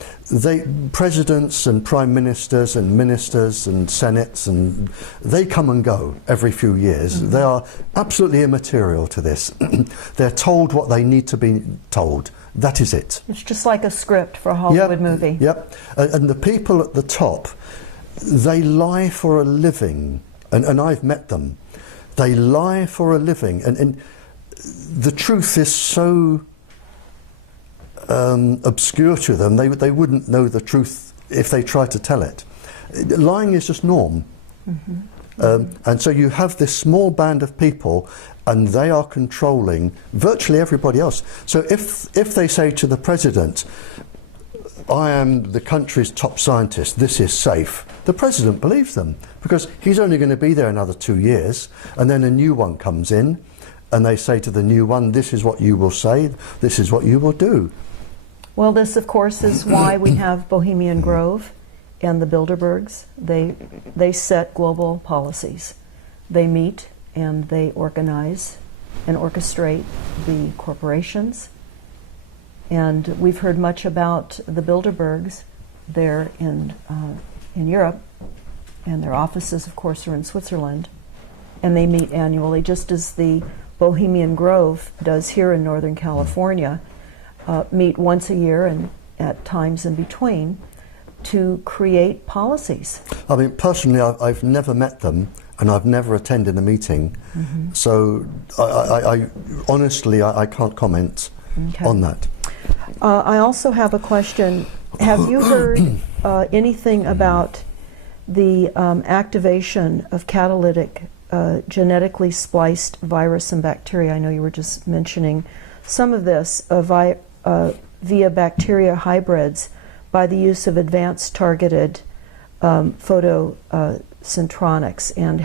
presidents and prime ministers and ministers and senates, and they come and go every few years. Mm-hmm. They are absolutely immaterial to this. They're told what they need to be told. That is it. It's just like a script for a Hollywood movie. Yep. And the people at the top, they lie for a living. And I've met them. They lie for a living. And the truth is so obscure to them, they wouldn't know the truth if they tried to tell it. Lying is just norm. Mm-hmm. And so you have this small band of people, and they are controlling virtually everybody else. So if they say to the president, I am the country's top scientist, this is safe, the president believes them, because he's only going to be there another 2 years, and then a new one comes in, and they say to the new one, this is what you will say, this is what you will do. Well, this, of course, is why we have Bohemian Grove and the Bilderbergs. They set global policies. They meet and they organize and orchestrate the corporations. And we've heard much about the Bilderbergs there in Europe, and their offices, of course, are in Switzerland. And they meet annually, just as the Bohemian Grove does here in Northern California. Meet once a year and at times in between to create policies. I mean, personally, I've never met them, and I've never attended a meeting. Mm-hmm. So I honestly, I can't comment on that. I also have a question. Have you heard anything about the activation of catalytic genetically spliced virus and bacteria? I know you were just mentioning some of this via bacteria hybrids by the use of advanced targeted photocentronics. And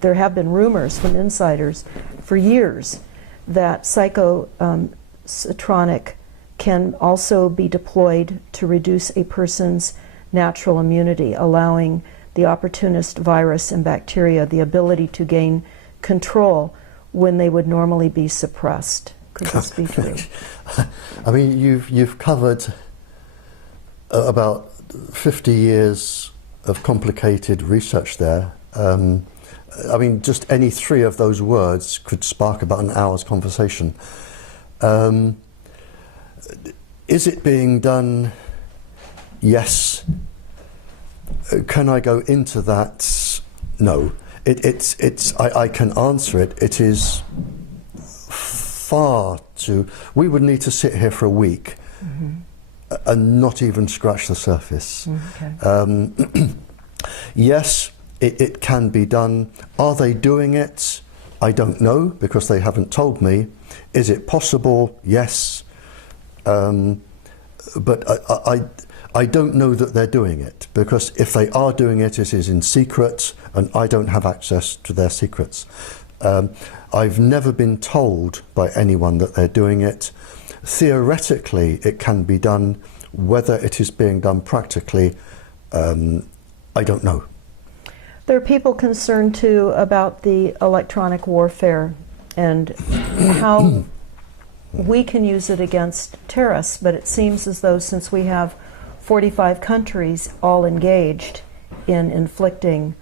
there have been rumors from insiders for years that psychocentronic can also be deployed to reduce a person's natural immunity, allowing the opportunist virus and bacteria the ability to gain control when they would normally be suppressed. Could this be true? I mean, you've covered about 50 years of complicated research there. I mean, just any three of those words could spark about an hour's conversation. Is it being done? Yes. Can I go into that? No. I can answer it. It is far too. We would need to sit here for a week and not even scratch the surface. Okay. Yes, it can be done. Are they doing it? I don't know, because they haven't told me. Is it possible? Yes. But I don't know that they're doing it, because if they are doing it, it is in secret, and I don't have access to their secrets. I've never been told by anyone that they're doing it. Theoretically, it can be done. Whether it is being done practically, I don't know. There are people concerned too about the electronic warfare and how we can use it against terrorists, but it seems as though since we have 45 countries all engaged in inflicting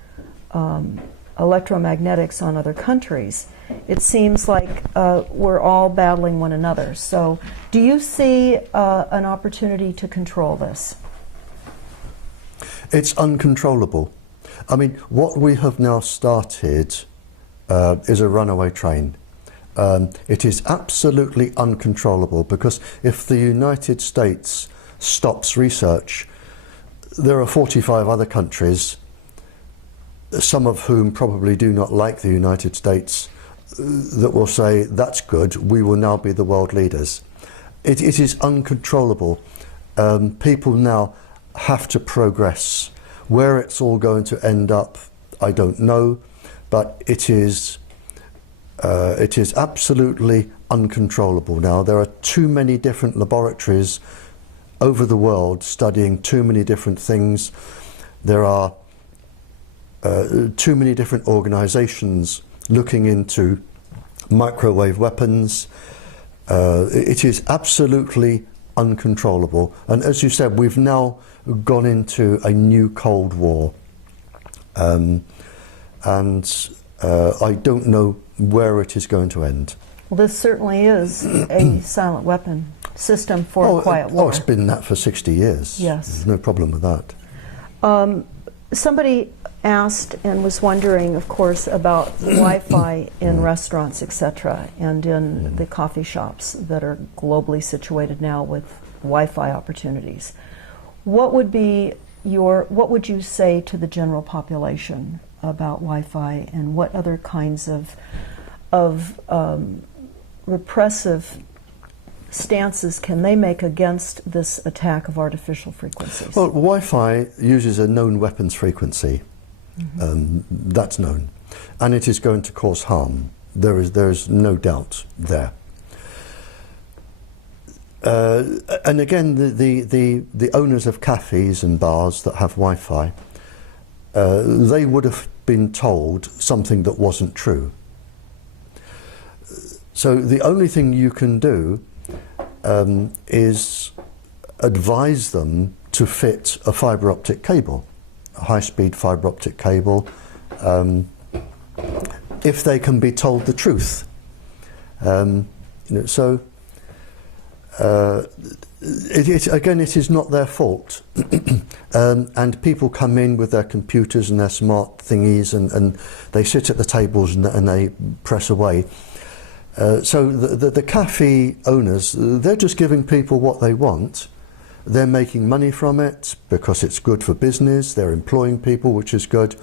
electromagnetics on other countries, it seems like we're all battling one another. So do you see an opportunity to control this? It's uncontrollable. I mean, what we have now started is a runaway train. It is absolutely uncontrollable, because if the United States stops research, there are 45 other countries, some of whom probably do not like the United States, that will say, that's good, we will now be the world leaders. It is uncontrollable. People now have to progress. Where it's all going to end up, I don't know, but it is absolutely uncontrollable now. There are too many different laboratories over the world studying too many different things. There are too many different organizations looking into microwave weapons. It is absolutely uncontrollable. And as you said, we've now gone into a new Cold War. And I don't know where it is going to end. Well, this certainly is a silent weapon system for a quiet war. Oh, it's been that for 60 years. Yes. There's no problem with that. Somebody asked and was wondering, of course, about Wi-Fi in restaurants, etc., and in the coffee shops that are globally situated now with Wi-Fi opportunities. What would you say to the general population about Wi-Fi, and what other kinds of repressive stances can they make against this attack of artificial frequencies? Well, Wi-Fi uses a known weapons frequency. That's known, and it is going to cause harm. There is no doubt there. And again, the owners of cafes and bars that have Wi-Fi, they would have been told something that wasn't true. So the only thing you can do is advise them to fit a fibre optic cable, a high-speed fibre optic cable, if they can be told the truth. So again, it is not their fault. And people come in with their computers and their smart thingies, and they sit at the tables and they press away. So the cafe owners, they're just giving people what they want. They're making money from it because it's good for business. They're employing people, which is good.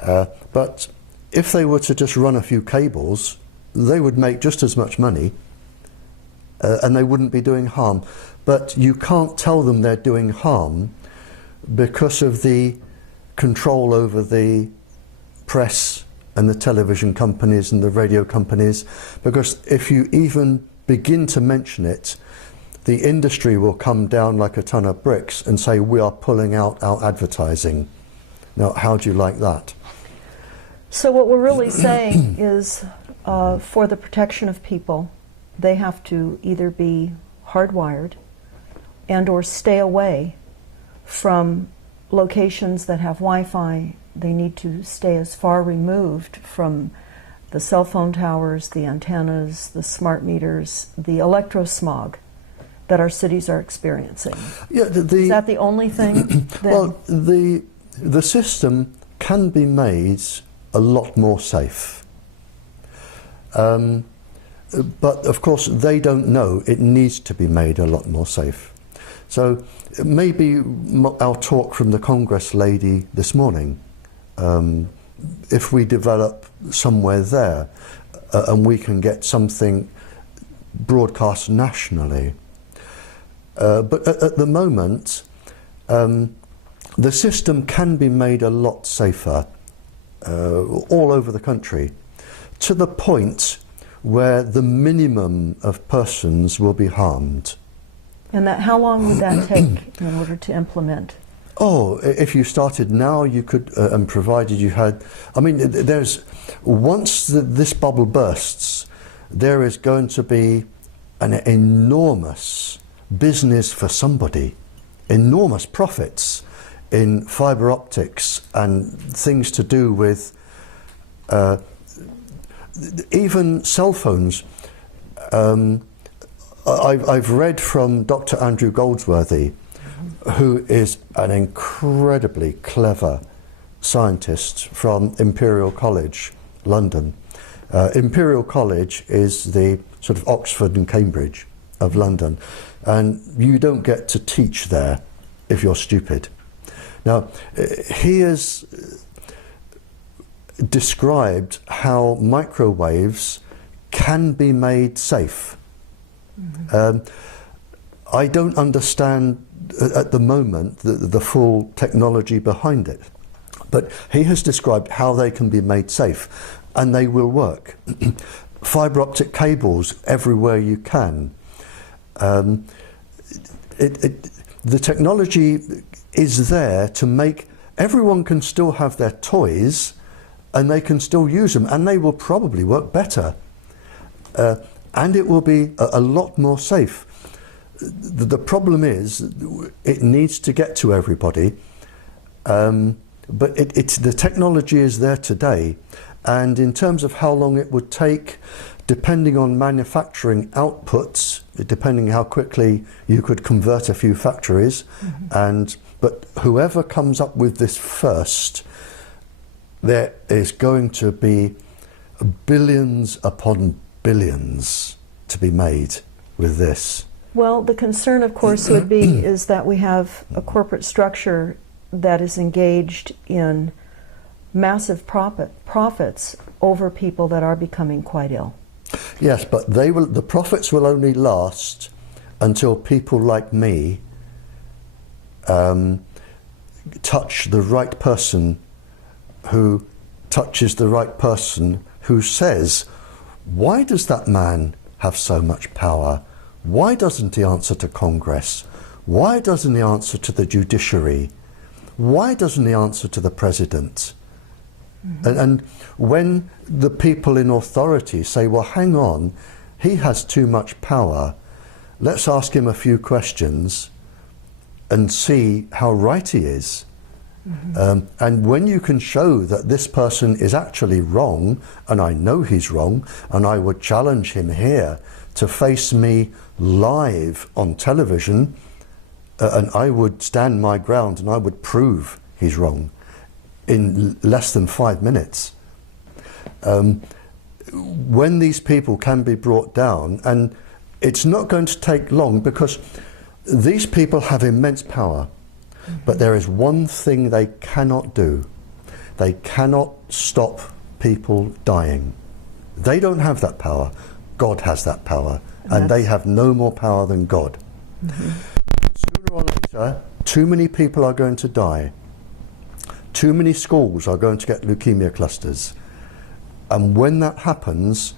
But if they were to just run a few cables, they would make just as much money, and they wouldn't be doing harm. But you can't tell them they're doing harm because of the control over the press and the television companies and the radio companies, because if you even begin to mention it, the industry will come down like a ton of bricks and say, we are pulling out our advertising. Now, how do you like that? So what we're really saying is, for the protection of people, they have to either be hardwired and or stay away from locations that have Wi-Fi. They need to stay as far removed from the cell phone towers, the antennas, the smart meters, the electrosmog that our cities are experiencing. Yeah, is that the only thing? Well, the system can be made a lot more safe. But of course they don't know it needs to be made a lot more safe. So maybe our talk from the Congress lady this morning if we develop somewhere there and we can get something broadcast nationally. But at the moment, the system can be made a lot safer all over the country, to the point where the minimum of persons will be harmed. And that, how long would that take in order to implement? Oh, if you started now, you could, and provided you had, I mean, once this bubble bursts, there is going to be an enormous business for somebody, enormous profits in fibre optics and things to do with even cell phones. I've read from Dr. Andrew Goldsworthy, who is an incredibly clever scientist from Imperial College, London. Imperial College is the sort of Oxford and Cambridge of London, and you don't get to teach there if you're stupid. Now, he has described how microwaves can be made safe. I don't understand at the moment the full technology behind it, but he has described how they can be made safe, and they will work. Fibre optic cables everywhere you can. The technology is there to make everyone can still have their toys, and they can still use them, and they will probably work better, and it will be a lot more safe. The problem is it needs to get to everybody, but the technology is there today, and in terms of how long it would take, depending on manufacturing outputs, depending how quickly you could convert a few factories, but whoever comes up with this first, there is going to be billions upon billions to be made with this. Well, the concern, of course, would be is that we have a corporate structure that is engaged in massive profits over people that are becoming quite ill. Yes, but the profits will only last until people like me touch the right person who touches the right person who says, why does that man have so much power? Why doesn't he answer to Congress? Why doesn't he answer to the judiciary? Why doesn't he answer to the president? And when the people in authority say, well, hang on, he has too much power, let's ask him a few questions and see how right he is. And when you can show that this person is actually wrong, and I know he's wrong, and I would challenge him here to face me live on television, and I would stand my ground and I would prove he's wrong in less than 5 minutes. When these people can be brought down, and it's not going to take long, because these people have immense power, but there is one thing they cannot do. They cannot stop people dying. They don't have that power. God has that power, and they have no more power than God. Sooner or later, too many people are going to die. Too many schools are going to get leukemia clusters. And when that happens,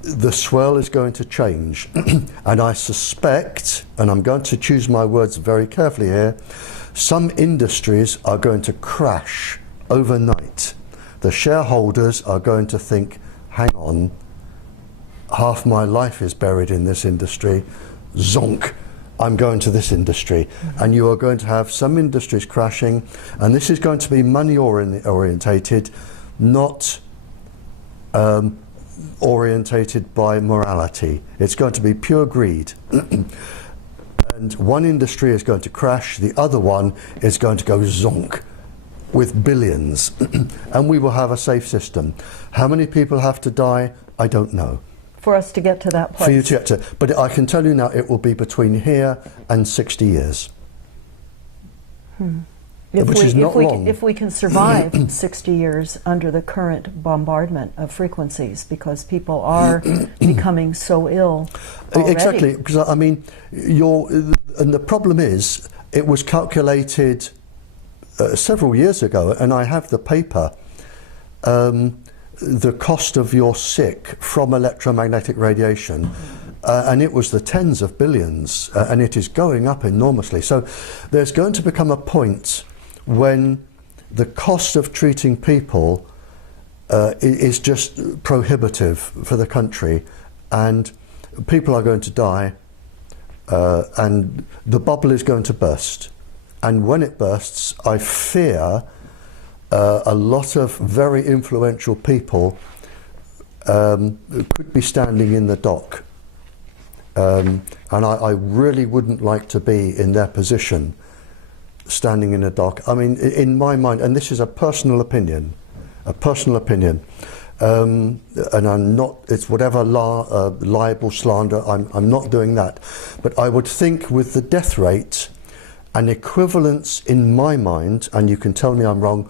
the swirl is going to change. And I suspect, and I'm going to choose my words very carefully here, some industries are going to crash overnight. The shareholders are going to think, hang on, half my life is buried in this industry, zonk, I'm going to this industry. And you are going to have some industries crashing, and this is going to be money orientated, not orientated by morality. It's going to be pure greed. And one industry is going to crash, the other one is going to go zonk with billions. And we will have a safe system. How many people have to die? I don't know. For us to get to that place. For you to get to, but I can tell you now, it will be between here and 60 years. which is not long. If we can survive 60 years under the current bombardment of frequencies, because people are becoming so ill already. Exactly, because I mean, and the problem is, it was calculated several years ago, and I have the paper. The cost of your sick from electromagnetic radiation, and it was the tens of billions, and it is going up enormously. So there's going to become a point when the cost of treating people is just prohibitive for the country, and people are going to die, and the bubble is going to burst. And when it bursts, I fear a lot of very influential people could be standing in the dock. And I really wouldn't like to be in their position, standing in a dock. I mean, in my mind, and this is a personal opinion, and I'm not, it's whatever libel, slander, I'm not doing that. But I would think with the death rate, an equivalence in my mind, and you can tell me I'm wrong,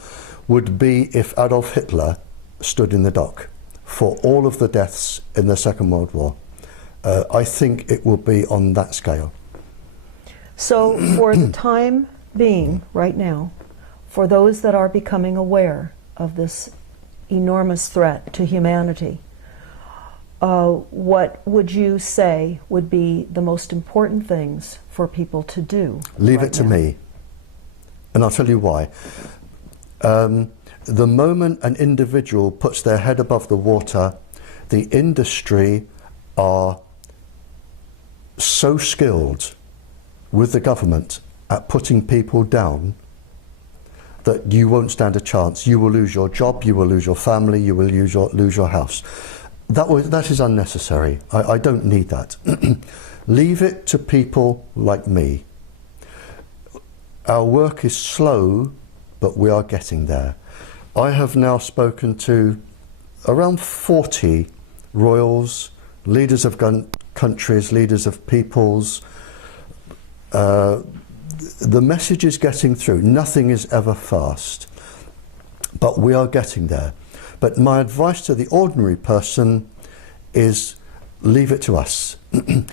would be if Adolf Hitler stood in the dock for all of the deaths in the Second World War. I think it will be on that scale. So for the time being, right now, for those that are becoming aware of this enormous threat to humanity, what would you say would be the most important things for people to do? Leave it to me. And I'll tell you why. The moment an individual puts their head above the water, the industry are so skilled with the government at putting people down that you won't stand a chance. You will lose your job, you will lose your family, you will lose your house. That is unnecessary. I don't need that. Leave it to people like me. Our work is slow, but we are getting there. I have now spoken to around 40 royals, leaders of countries, leaders of peoples. The message is getting through. Nothing is ever fast, but we are getting there. But my advice to the ordinary person is leave it to us.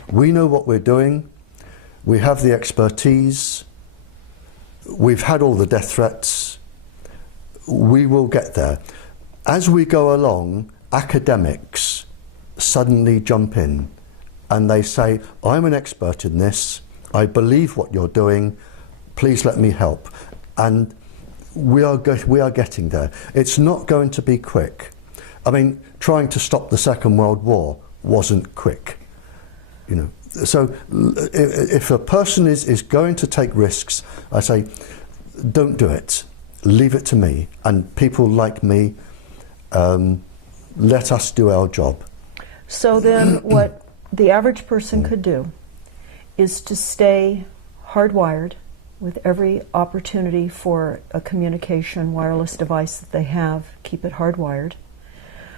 We know what we're doing. We have the expertise. We've had all the death threats. We will get there. As we go along, academics suddenly jump in and they say, I'm an expert in this. I believe what you're doing. Please let me help. And we are getting there. It's not going to be quick. I mean, trying to stop the Second World War wasn't quick. You know, so if a person is going to take risks, I say, don't do it. Leave it to me. And people like me, let us do our job. So then what the average person could do is to stay hardwired with every opportunity for a communication wireless device that they have, keep it hardwired.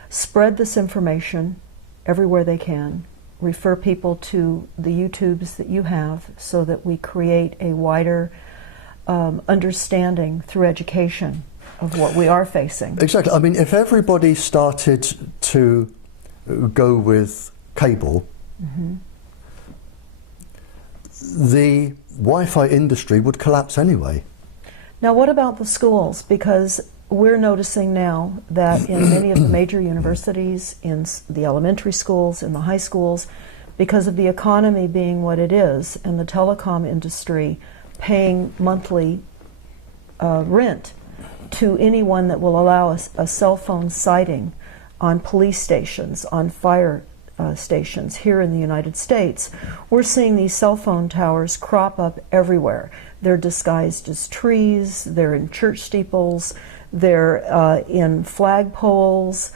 Spread this information everywhere they can. Refer people to the YouTubes that you have so that we create a wider understanding through education of what we are facing. Exactly. I mean, if everybody started to go with cable, the Wi-Fi industry would collapse anyway. Now, what about the schools? Because we're noticing now that in many of the major universities, in the elementary schools, in the high schools, because of the economy being what it is and the telecom industry paying monthly rent to anyone that will allow us a cell phone sighting on police stations, on fire stations here in the United States, we're seeing these cell phone towers crop up everywhere. They're disguised as trees, they're in church steeples, they're in flagpoles.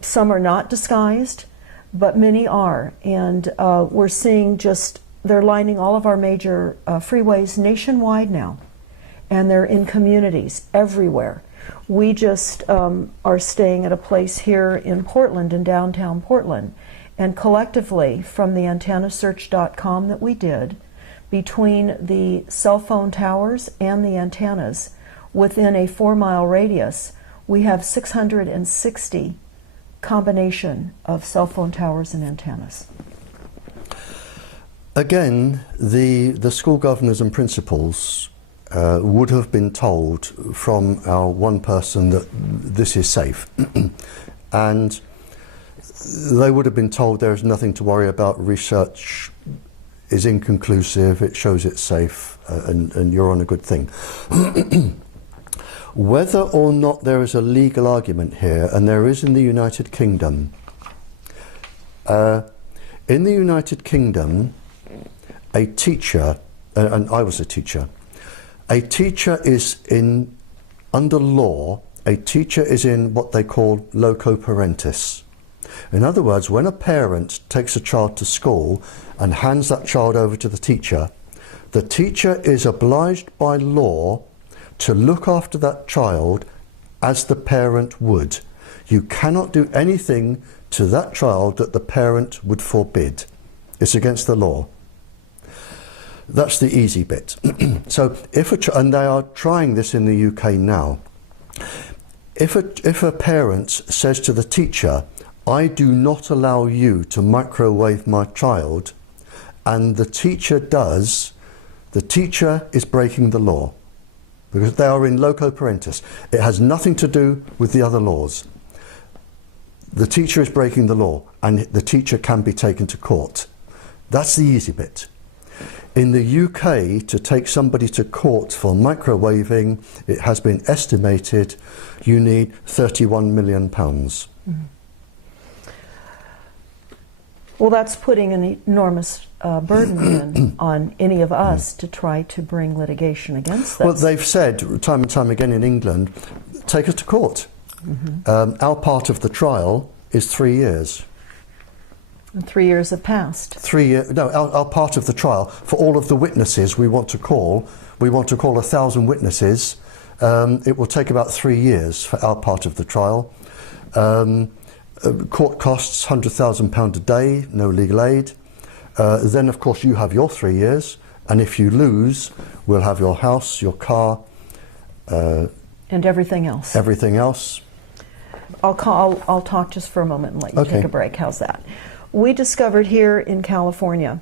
Some are not disguised, but many are. And we're seeing they're lining all of our major freeways nationwide now. And they're in communities everywhere. We just are staying at a place here in Portland, in downtown Portland. And collectively, from the antennasearch.com that we did, between the cell phone towers and the antennas, within a 4-mile radius, we have 660 combination of cell phone towers and antennas. Again, the school governors and principals would have been told from our one person that this is safe. And they would have been told there is nothing to worry about, research is inconclusive, it shows it's safe, and you're on a good thing. Whether or not there is a legal argument here, and there is in the United Kingdom, a teacher, and I was a teacher is in, under law, a teacher is in what they call loco parentis. In other words, when a parent takes a child to school and hands that child over to the teacher is obliged by law to look after that child as the parent would. You cannot do anything to that child that the parent would forbid. It's against the law. That's the easy bit. So and they are trying this in the UK now. If a parent says to the teacher, I do not allow you to microwave my child, and the teacher does, the teacher is breaking the law, because they are in loco parentis. It has nothing to do with the other laws. The teacher is breaking the law, and the teacher can be taken to court. That's the easy bit. In the UK, to take somebody to court for microwaving, it has been estimated you need £31 million. Mm-hmm. Well, that's putting an enormous burden on any of us to try to bring litigation against this. Well, they've said time and time again in England, take us to court. Mm-hmm. Our part of the trial is 3 years. And 3 years have passed. 3 years. No, our part of the trial, for all of the witnesses we want to call 1,000 witnesses. It will take about 3 years for our part of the trial. Court costs £100,000 a day, no legal aid. Then, of course, you have your 3 years, and if you lose, we'll have your house, your car, and everything else. Everything else. I'll talk just for a moment and let you take a break. How's that? We discovered here in California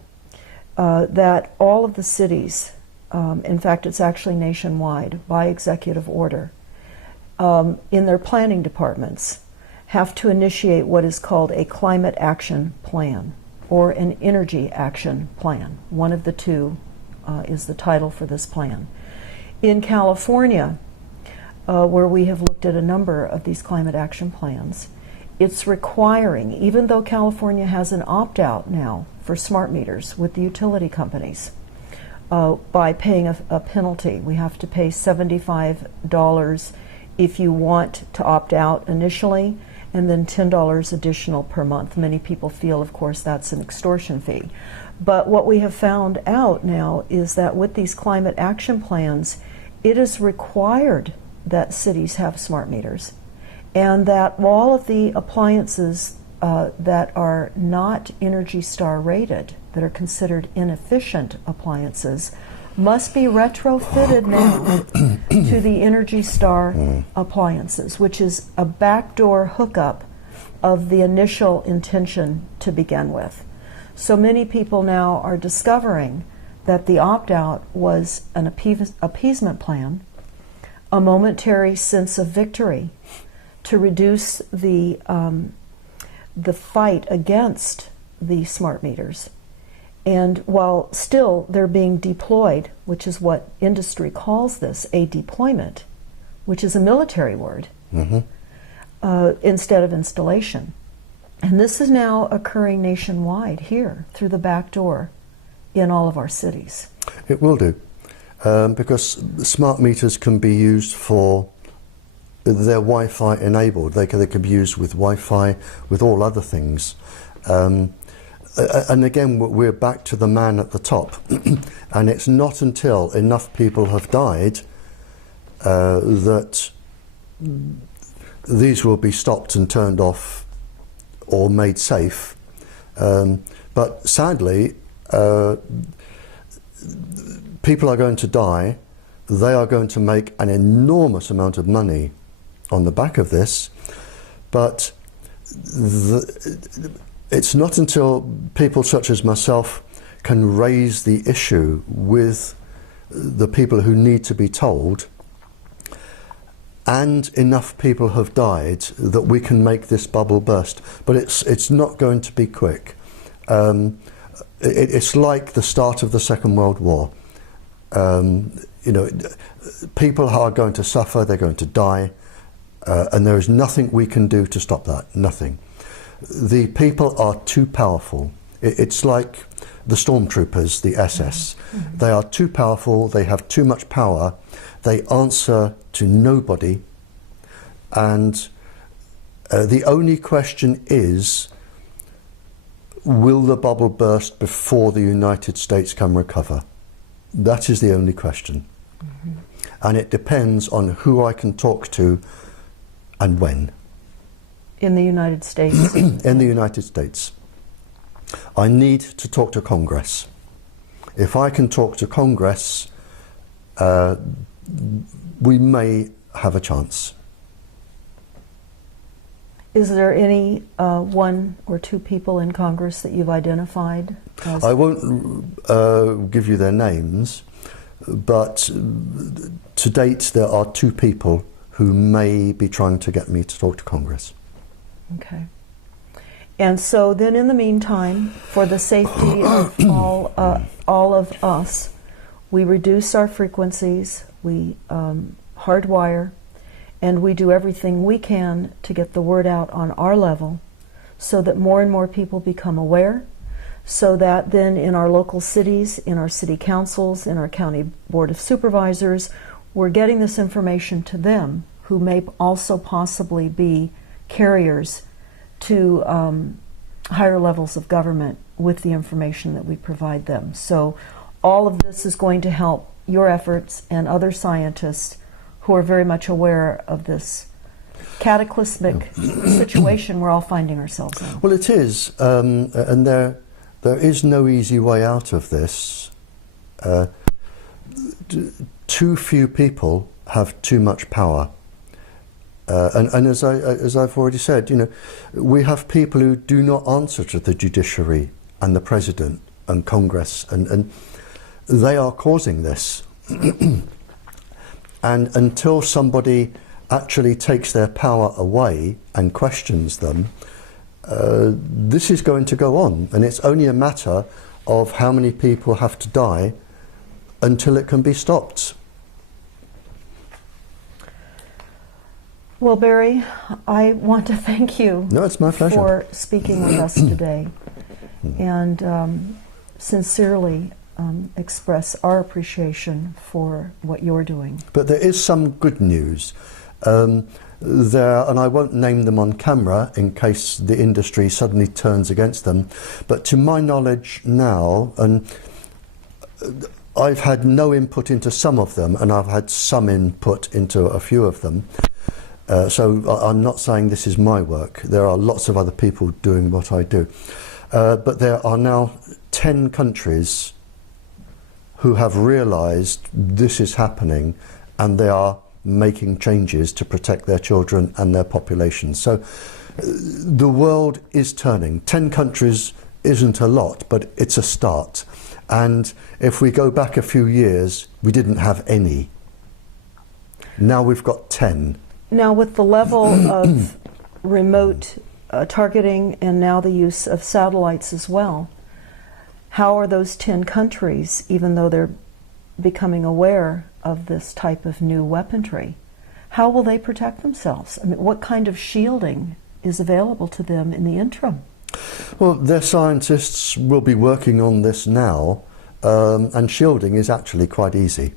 that all of the cities, in fact, it's actually nationwide by executive order, in their planning departments, have to initiate what is called a climate action plan or an energy action plan. One of the two is the title for this plan. In California, where we have looked at a number of these climate action plans, it's requiring, even though California has an opt-out now for smart meters with the utility companies, by paying a penalty. We have to pay $75 if you want to opt out initially, and then $10 additional per month. Many people feel, of course, that's an extortion fee. But what we have found out now is that with these climate action plans, it is required that cities have smart meters, and that all of the appliances that are not Energy Star rated, that are considered inefficient appliances, must be retrofitted now to the Energy Star appliances, which is a backdoor hookup of the initial intention to begin with. So many people now are discovering that the opt-out was an appeasement plan, a momentary sense of victory to reduce the fight against the smart meters. And while still they're being deployed, which is what industry calls this, a deployment, which is a military word, instead of installation. And this is now occurring nationwide here through the back door in all of our cities. It will do, because smart meters can be used for, they're Wi-Fi enabled. They can be used with Wi-Fi, with all other things. And again, we're back to the man at the top. And it's not until enough people have died that these will be stopped and turned off or made safe. But sadly, people are going to die. They are going to make an enormous amount of money on the back of this, but it's not until people such as myself can raise the issue with the people who need to be told, and enough people have died, that we can make this bubble burst. But it's not going to be quick. It's like the start of the Second World War. People are going to suffer, they're going to die, and there is nothing we can do to stop that, nothing. The people are too powerful. It's like the stormtroopers, the SS. Mm-hmm. They are too powerful, they have too much power, they answer to nobody, and the only question is, will the bubble burst before the United States can recover? That is the only question. Mm-hmm. And it depends on who I can talk to and when. In the United States? In the United States. I need to talk to Congress. If I can talk to Congress, we may have a chance. Is there any one or two people in Congress that you've identified? I won't give you their names, but to date there are two people who may be trying to get me to talk to Congress. Okay. And so then in the meantime, for the safety of all of us, we reduce our frequencies, we hardwire, and we do everything we can to get the word out on our level so that more and more people become aware, so that then in our local cities, in our city councils, in our county board of supervisors, we're getting this information to them, who may also possibly be carriers to higher levels of government with the information that we provide them. So all of this is going to help your efforts and other scientists who are very much aware of this cataclysmic situation we're all finding ourselves in. Well, it is, and there is no easy way out of this. Too few people have too much power. And as I've already said, we have people who do not answer to the judiciary and the president and Congress, and they are causing this. And until somebody actually takes their power away and questions them, this is going to go on, and it's only a matter of how many people have to die until it can be stopped. Well, Barrie, I want to thank you. No, it's my pleasure. For speaking with us today, and sincerely express our appreciation for what you're doing. But there is some good news. There, and I won't name them on camera in case the industry suddenly turns against them, but to my knowledge now, and I've had no input into some of them, and I've had some input into a few of them. So I'm not saying this is my work. There are lots of other people doing what I do. But there are now 10 countries who have realized this is happening, and they are making changes to protect their children and their populations. So the world is turning. 10 countries isn't a lot, but it's a start. And if we go back a few years, we didn't have any. Now we've got 10. Now, with the level of remote targeting and now the use of satellites as well, how are those 10 countries, even though they're becoming aware of this type of new weaponry, how will they protect themselves? I mean, what kind of shielding is available to them in the interim? Well, their scientists will be working on this now, and shielding is actually quite easy.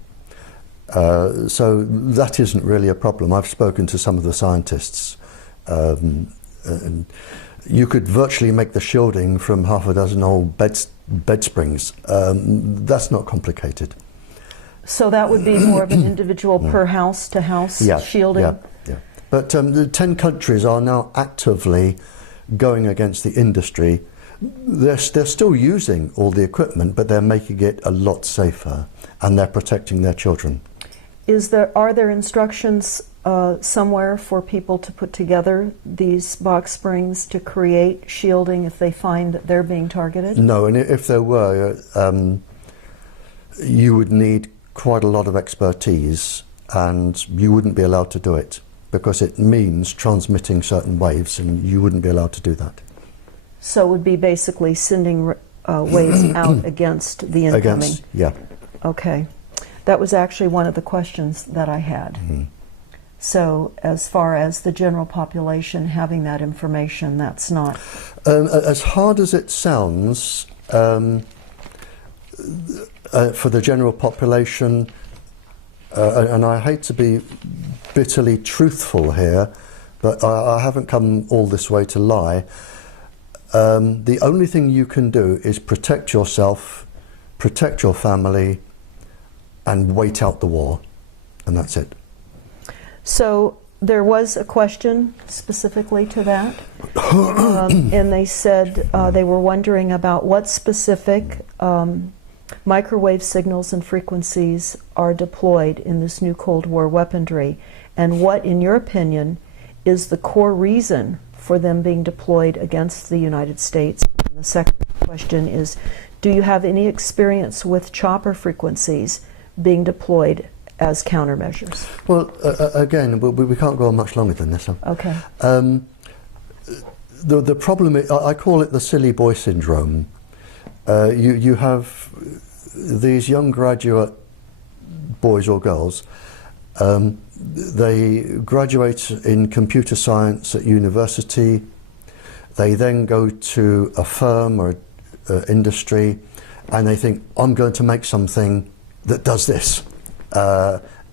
So that isn't really a problem. I've spoken to some of the scientists, and you could virtually make the shielding from half a dozen old bed springs. That's not complicated. So that would be more of an individual per house to house shielding? Yeah. But the 10 countries are now actively going against the industry. they're still using all the equipment, but they're making it a lot safer, and they're protecting their children. Are there instructions somewhere for people to put together these box springs to create shielding if they find that they're being targeted? No, and if there were, you would need quite a lot of expertise, and you wouldn't be allowed to do it because it means transmitting certain waves, and you wouldn't be allowed to do that. So it would be basically sending waves out against the incoming? Yeah. Okay. That was actually one of the questions that I had. Mm-hmm. So as far as the general population having that information, that's not... As hard as it sounds, for the general population, and I hate to be bitterly truthful here, but I haven't come all this way to lie. The only thing you can do is protect yourself, protect your family, and wait out the war, and that's it. So there was a question specifically to that, and they said they were wondering about what specific microwave signals and frequencies are deployed in this new Cold War weaponry, and what, in your opinion, is the core reason for them being deployed against the United States. And the second question is, do you have any experience with chopper frequencies being deployed as countermeasures? Well, again, we can't go on much longer than this. Okay. The problem is, I call it the silly boy syndrome. You have these young graduate boys or girls, they graduate in computer science at university, they then go to a firm or industry, and they think, I'm going to make something that does this.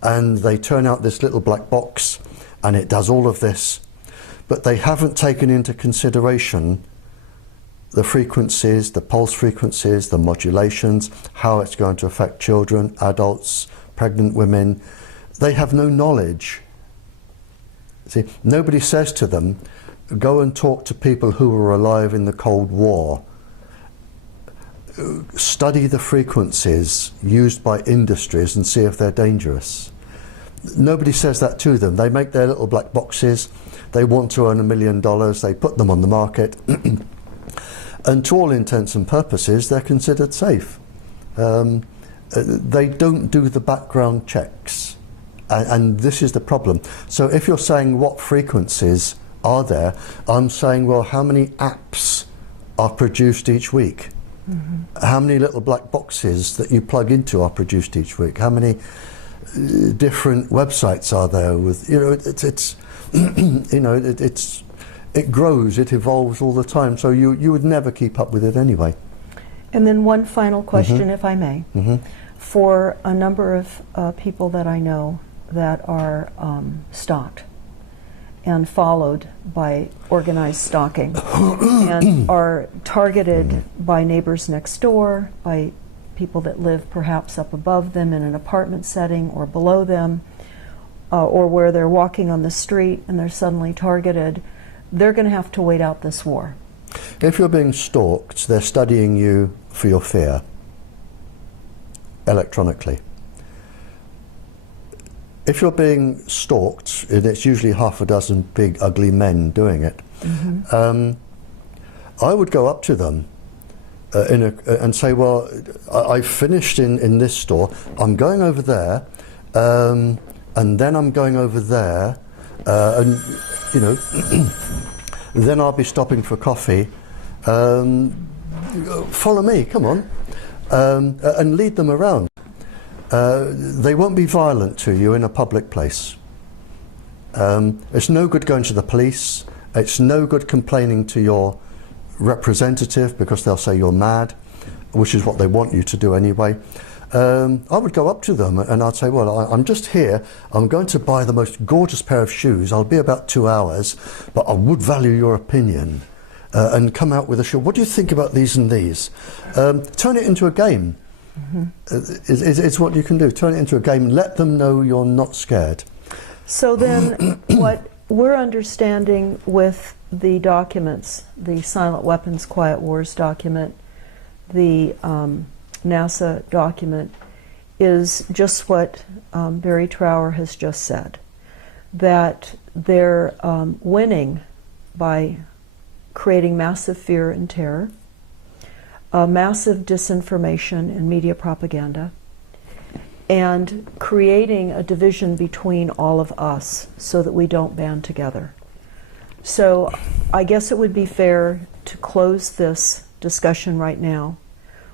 And they turn out this little black box, and it does all of this, but they haven't taken into consideration the frequencies, the pulse frequencies, the modulations, how it's going to affect children, adults, pregnant women. They have no knowledge. See, nobody says to them, go and talk to people who were alive in the Cold War. Study the frequencies used by industries and see if they're dangerous. Nobody says that to them. They make their little black boxes, they want to earn $1 million, they put them on the market, and to all intents and purposes they're considered safe. They don't do the background checks, and this is the problem. So if you're saying what frequencies are there, I'm saying, well, how many apps are produced each week? Mm-hmm. How many little black boxes that you plug into are produced each week? How many different websites are there with, you know, it's you know, it grows, it evolves all the time, so you would never keep up with it anyway. And then one final question, mm-hmm. if I may. Mm-hmm. For a number of people that I know that are stalked and followed by organized stalking and are targeted by neighbors next door, by people that live perhaps up above them in an apartment setting or below them, or where they're walking on the street and they're suddenly targeted, they're going to have to wait out this war. If you're being stalked, they're studying you for your fear, electronically. If you're being stalked, and it's usually half a dozen big ugly men doing it, mm-hmm. I would go up to them and say, well, I've finished in this store, I'm going over there, and then I'm going over there, and you know, then I'll be stopping for coffee. Follow me, come on, and lead them around. They won't be violent to you in a public place. It's no good going to the police. It's no good complaining to your representative because they'll say you're mad, which is what they want you to do anyway. I would go up to them and I'd say, well, I'm just here. I'm going to buy the most gorgeous pair of shoes. I'll be about 2 hours, but I would value your opinion. And come out with a shoe. What do you think about these and these? Turn it into a game. Mm-hmm. It's what you can do. Turn it into a game. Let them know you're not scared. So then what we're understanding with the documents, the Silent Weapons, Quiet Wars document, the NASA document, is just what Barrie Trower has just said, that they're winning by creating massive fear and terror, massive disinformation and media propaganda, and creating a division between all of us so that we don't band together. So I guess it would be fair to close this discussion right now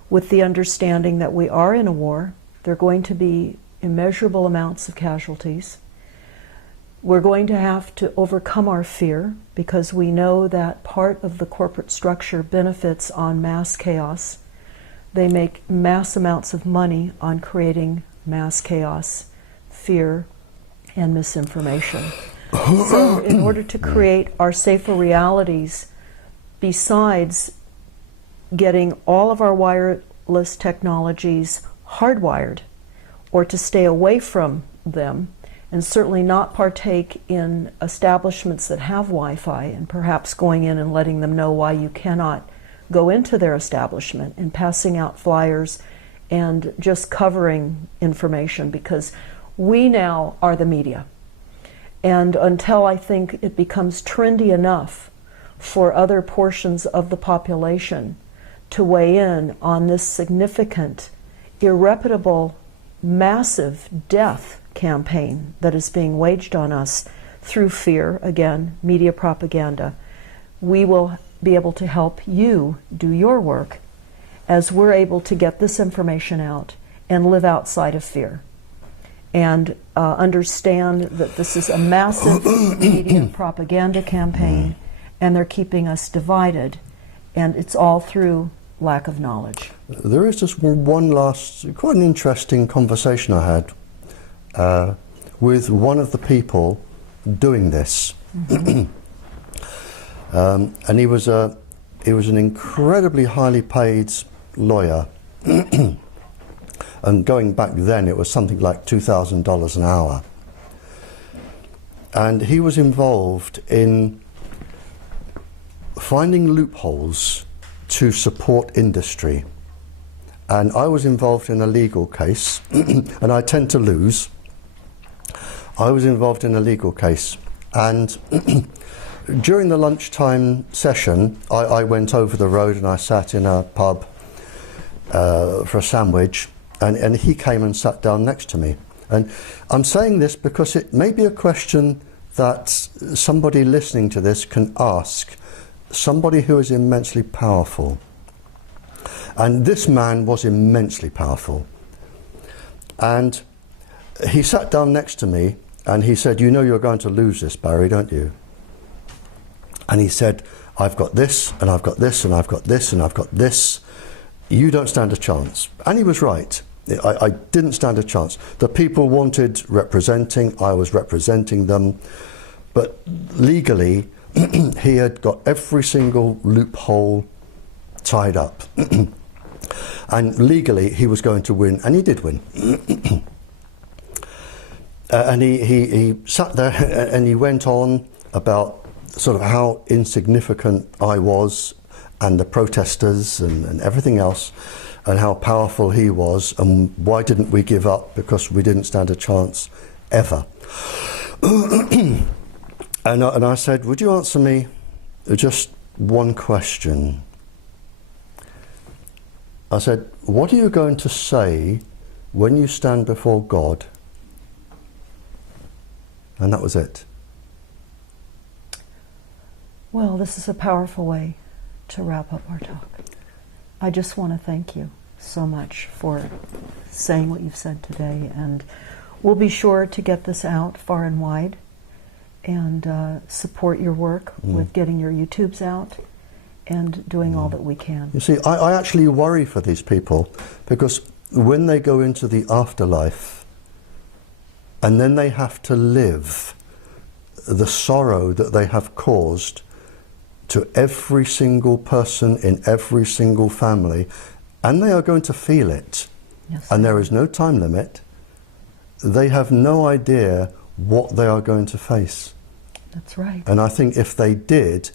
with the understanding that we are in a war. There are going to be immeasurable amounts of casualties. We're going to have to overcome our fear because we know that part of the corporate structure benefits on mass chaos. They make mass amounts of money on creating mass chaos, fear, and misinformation. So in order to create our safer realities, besides getting all of our wireless technologies hardwired, or to stay away from them, and certainly not partake in establishments that have Wi-Fi, and perhaps going in and letting them know why you cannot go into their establishment, and passing out flyers and just covering information, because we now are the media. And until I think it becomes trendy enough for other portions of the population to weigh in on this significant, irreparable, massive death campaign that is being waged on us through fear, again, media propaganda, we will be able to help you do your work as we're able to get this information out and live outside of fear. And understand that this is a massive media propaganda campaign, and they're keeping us divided, and it's all through lack of knowledge. There is just one last, quite an interesting conversation I had with one of the people doing this. Mm-hmm. And he was an incredibly highly paid lawyer. And going back then, it was something like $2,000 an hour. And he was involved in finding loopholes to support industry. And I was involved in a legal case, and I tend to lose. I was involved in a legal case, and during the lunchtime session, I went over the road and I sat in a pub for a sandwich. And he came and sat down next to me. And I'm saying this because it may be a question that somebody listening to this can ask somebody who is immensely powerful. And this man was immensely powerful. And he sat down next to me and he said, "You know you're going to lose this, Barrie, don't you?" And he said, "I've got this, and I've got this, and I've got this, and I've got this. You don't stand a chance." And he was right. I didn't stand a chance. The people wanted representing, I was representing them, but legally he had got every single loophole tied up. And legally he was going to win, and he did win. And he sat there and he went on about sort of how insignificant I was, and the protesters and everything else, and how powerful he was, and why didn't we give up because we didn't stand a chance ever. And I said, "Would you answer me just one question?" I said, "What are you going to say when you stand before God?" And that was it. Well, this is a powerful way to wrap up our talk. I just want to thank you so much for saying what you've said today, and we'll be sure to get this out far and wide and support your work with getting your YouTubes out and doing all that we can. You see, I actually worry for these people, because when they go into the afterlife and then they have to live the sorrow that they have caused to every single person in every single family, and they are going to feel it. Yes. And there is no time limit. They have no idea what they are going to face. That's right. And I think if they did,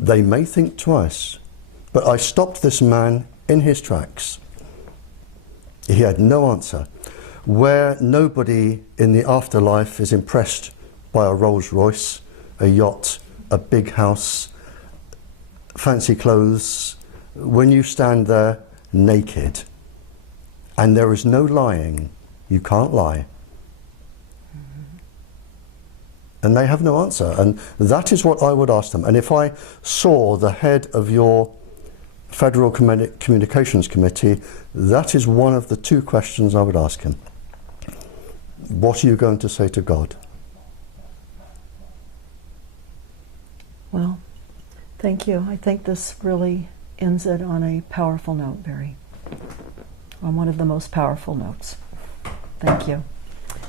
they may think twice. But I stopped this man in his tracks. He had no answer. Where nobody in the afterlife is impressed by a Rolls Royce, a yacht, a big house, fancy clothes, when you stand there naked and there is no lying, you can't lie. And they have no answer. And that is what I would ask them. And if I saw the head of your Federal Communications Committee, that is one of the two questions I would ask him. What are you going to say to God? Well, thank you. I think this really ends it on a powerful note, Barrie. On one of the most powerful notes. Thank you.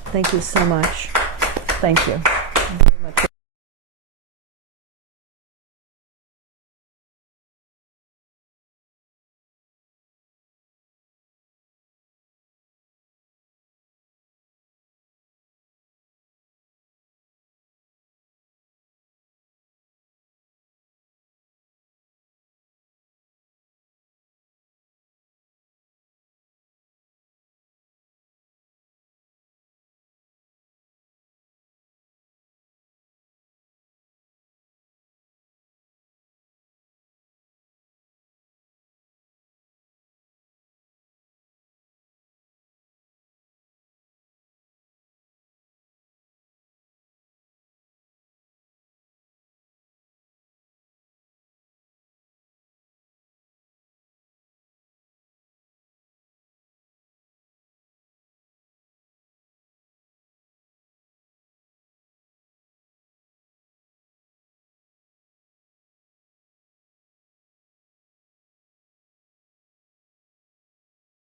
Thank you so much. Thank you.